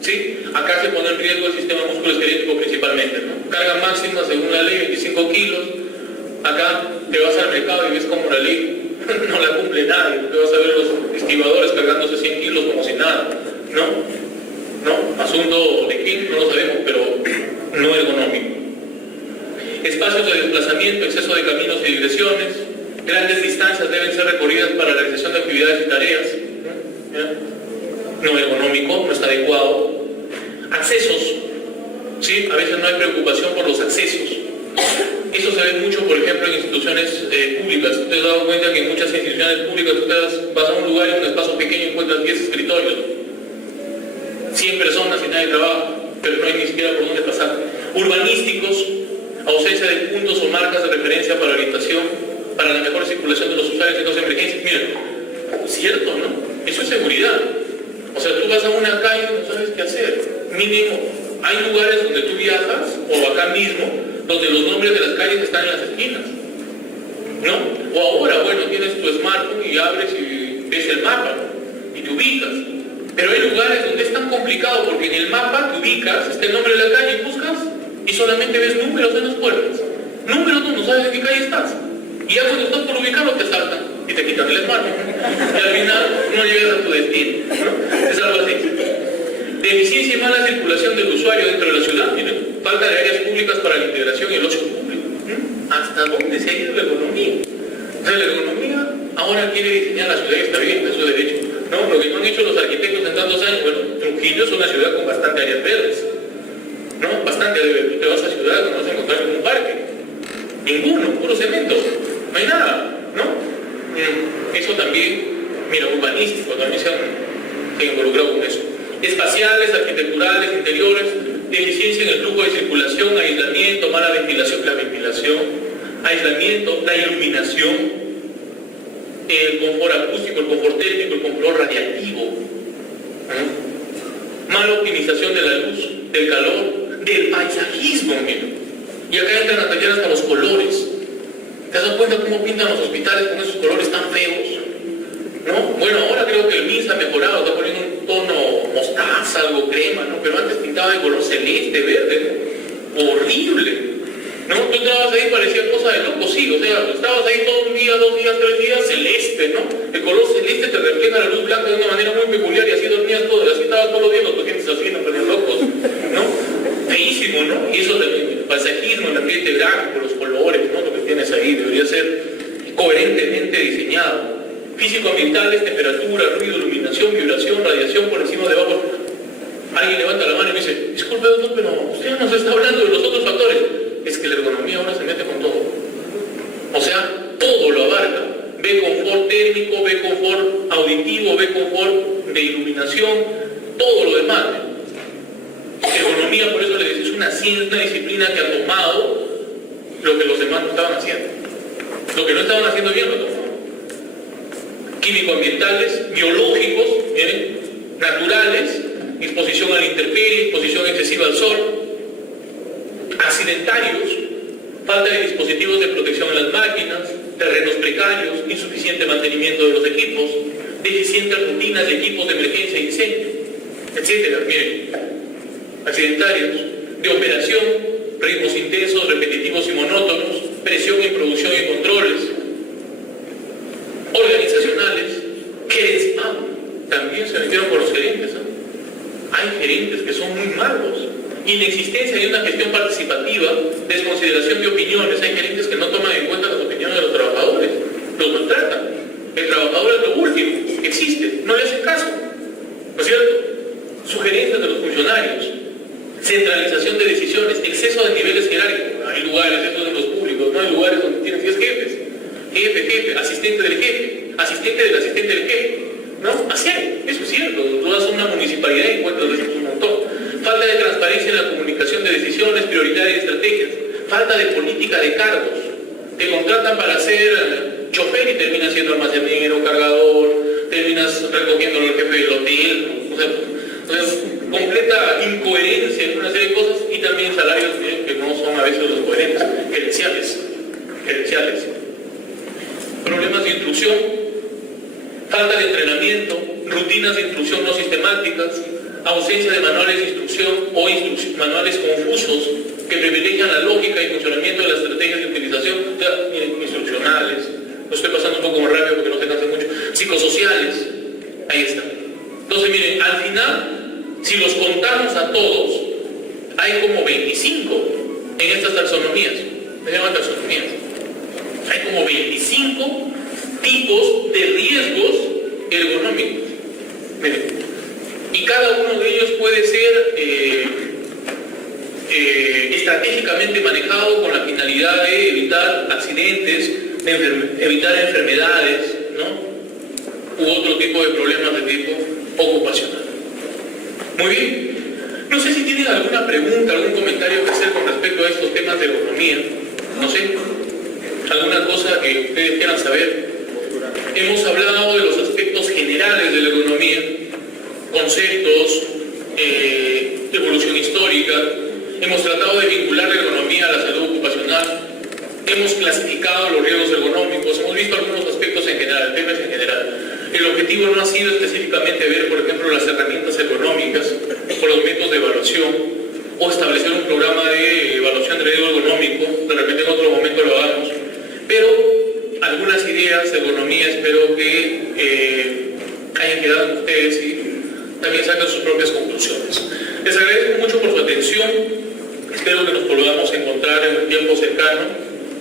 ¿sí? Acá se pone en riesgo el sistema musculoesquelético principalmente, ¿no? Carga máxima según la ley, 25 kilos. Acá te vas al mercado y ves como la ley no la cumple nadie, porque vas a ver los estibadores cargándose 100 kilos como si nada, ¿no? ¿No? Asunto de quién, no lo sabemos, pero no ergonómico. Espacios de desplazamiento, exceso de caminos y direcciones, grandes distancias deben ser recorridas para la realización de actividades y tareas, ¿no? No ergonómico, no está adecuado. Accesos, ¿sí? A veces no hay preocupación por los accesos. Eso se ve mucho, por ejemplo, en instituciones públicas. Ustedes se dan cuenta que en muchas instituciones públicas ustedes vas a un lugar y en un espacio pequeño encuentras 10 escritorios, 100 personas y nadie trabaja, pero no hay ni siquiera por dónde pasar. Urbanísticos, ausencia de puntos o marcas de referencia para orientación, para la mejor circulación de los usuarios en caso de emergencias. Mira, cierto, ¿no? Eso es seguridad. O sea, tú vas a una calle y no sabes qué hacer. Mínimo, hay lugares donde tú viajas, o acá mismo, donde los nombres de las calles están en las esquinas, ¿no? O ahora, bueno, tienes tu smartphone y abres y ves el mapa, ¿no? Y te ubicas. Pero hay lugares donde es tan complicado porque en el mapa te ubicas, está el nombre de la calle y buscas y solamente ves números en las puertas. Números, tú no sabes en qué calle estás. Y ya cuando estás por ubicarlo te saltan y te quitan el smartphone. Y al final no llegas a tu destino, ¿no? Es algo así. Deficiencia y mala circulación del usuario dentro de la ciudad. Miren, falta de áreas públicas para la integración y el ocio público. ¿Hasta dónde se ha ido la economía? O sea, la economía ahora quiere diseñar la ciudad y está bien, es su derecho, ¿no? Lo que no han hecho los arquitectos en tantos años, bueno, Trujillo es una ciudad con bastante áreas verdes, ¿no? Bastante áreas verdes. Tú te vas a ciudad no vas a encontrar ningún parque. Ninguno, puro cemento. No hay nada, ¿no? Eso también, mira, urbanístico, también se han involucrado con eso. Espaciales, arquitecturales, interiores, deficiencia en el flujo de circulación, aislamiento, mala ventilación, la ventilación, aislamiento, la iluminación, el confort acústico, el confort térmico, el confort radiativo, mala optimización de la luz, del calor, del paisajismo, mira. Y acá entran a tallar hasta los colores. ¿Te das cuenta cómo pintan los hospitales con esos colores tan feos? ¿No? Bueno, ahora creo que el MIS ha mejorado, está poniendo un tono mostaza, algo crema, ¿no? Pero antes pintaba de color celeste, verde, ¿no? Horrible, ¿no? Tú entrabas ahí, parecía cosa de loco, sí, o sea, estabas ahí todo un día, 2 días, 3 días, celeste, ¿no? El color celeste te refleja la luz blanca de una manera muy peculiar y así dormías todo, así estabas todos los días los pacientes así, no pero locos, ¿no? Feísimo, ¿no? Y eso también, el paisajismo, el ambiente gráfico, los colores, ¿no? Lo que tienes ahí debería ser coherentemente diseñado. Físico-ambientales, temperatura, ruido, iluminación, vibración, radiación por encima, debajo. Alguien levanta la mano y me dice, disculpe doctor, pero usted nos está hablando de los otros factores. Es que la ergonomía ahora se mete con todo. O sea, todo lo abarca. Ve confort térmico, ve confort auditivo, ve confort de iluminación, todo lo demás. Ergonomía, por eso le decía, es una ciencia, una disciplina que ha tomado lo que los demás no estaban haciendo. Lo que no estaban haciendo bien lo tomaron. Químico-ambientales, biológicos, naturales, exposición a la intemperie, exposición excesiva al sol, accidentarios, falta de dispositivos de protección en las máquinas, terrenos precarios, insuficiente mantenimiento de los equipos, deficientes rutinas de equipos de emergencia e incendio, etc. Miren, accidentarios, de operación, ritmos intensos, repetitivos y monótonos, presión en producción y controles, organizacionales, también se metieron con los gerentes. Hay gerentes que son muy malos. Inexistencia de una gestión participativa, desconsideración de opiniones. Hay gerentes que no toman en cuenta las opiniones de los trabajadores, los maltratan. El trabajador es lo último que existe, no le hacen caso, ¿no es cierto? Sugerencias de los funcionarios, centralización de decisiones, exceso de niveles jerárquicos. Hay lugares, estos de los públicos, no hay lugares donde tienen 10 jefes, jefe, asistente del jefe, asistente del asistente del jefe, ¿no? Así hay, eso es cierto. Tú vas a una municipalidad y encuentras de un montón. Falta de transparencia en la comunicación de decisiones, prioridades y estrategias. Falta de política de cargos. Te contratan para ser chofer y terminas siendo almacenero, cargador, terminas recogiendo al jefe del hotel. O sea, completa incoherencia en una serie de cosas y también salarios que no son a veces los coherentes, gerenciales. Problemas de instrucción, falta de entrenamiento, rutinas de instrucción no sistemáticas, ausencia de manuales de instrucción o manuales confusos que privilegian la lógica y funcionamiento de las estrategias de utilización, instruccionales. Lo estoy pasando un poco más rápido porque no te canse mucho. Psicosociales, ahí está. Entonces, miren, al final, si los contamos a todos, hay como 25 en estas taxonomías. Se llaman taxonomías. Hay como 25 tipos de riesgos ergonómicos. Miren, y cada uno de ellos puede ser estratégicamente manejado con la finalidad de evitar accidentes, evitar enfermedades, ¿no? U otro tipo de problemas de tipo ocupacional. Muy bien. No sé si tienen alguna pregunta, algún comentario que hacer con respecto a estos temas de ergonomía. No sé. ¿Alguna cosa que ustedes quieran saber? Hemos hablado de los aspectos generales de la ergonomía, conceptos, evolución histórica. Hemos tratado de vincular la ergonomía a la salud ocupacional. Hemos clasificado los riesgos ergonómicos. Hemos visto algunos aspectos en general, temas en general. El objetivo no ha sido específicamente ver, por ejemplo, las herramientas ergonómicas o los métodos de evaluación o establecer un programa de evaluación de riesgo ergonómico. De repente en otro momento lo hagamos. Pero algunas ideas de ergonomía espero que hayan quedado en ustedes y también saquen sus propias conclusiones. Les agradezco mucho por su atención. Espero que nos volvamos a encontrar en un tiempo cercano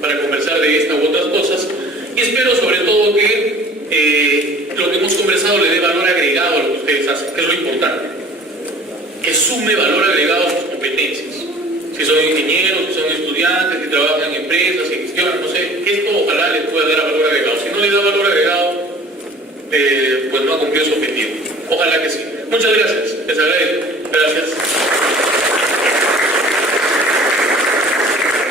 para conversar de esta u otras cosas. Y espero sobre todo que lo que hemos conversado le dé valor agregado a lo que ustedes hacen, que es lo importante. Que sume valor agregado a sus competencias. Si son ingenieros, si son estudiantes, si trabajan en empresas, si gestionan, no sé, esto ojalá les pueda dar valor agregado. Si no le da valor agregado, pues no ha cumplido su objetivo. Ojalá que sí. Muchas gracias. Les agradezco. Gracias.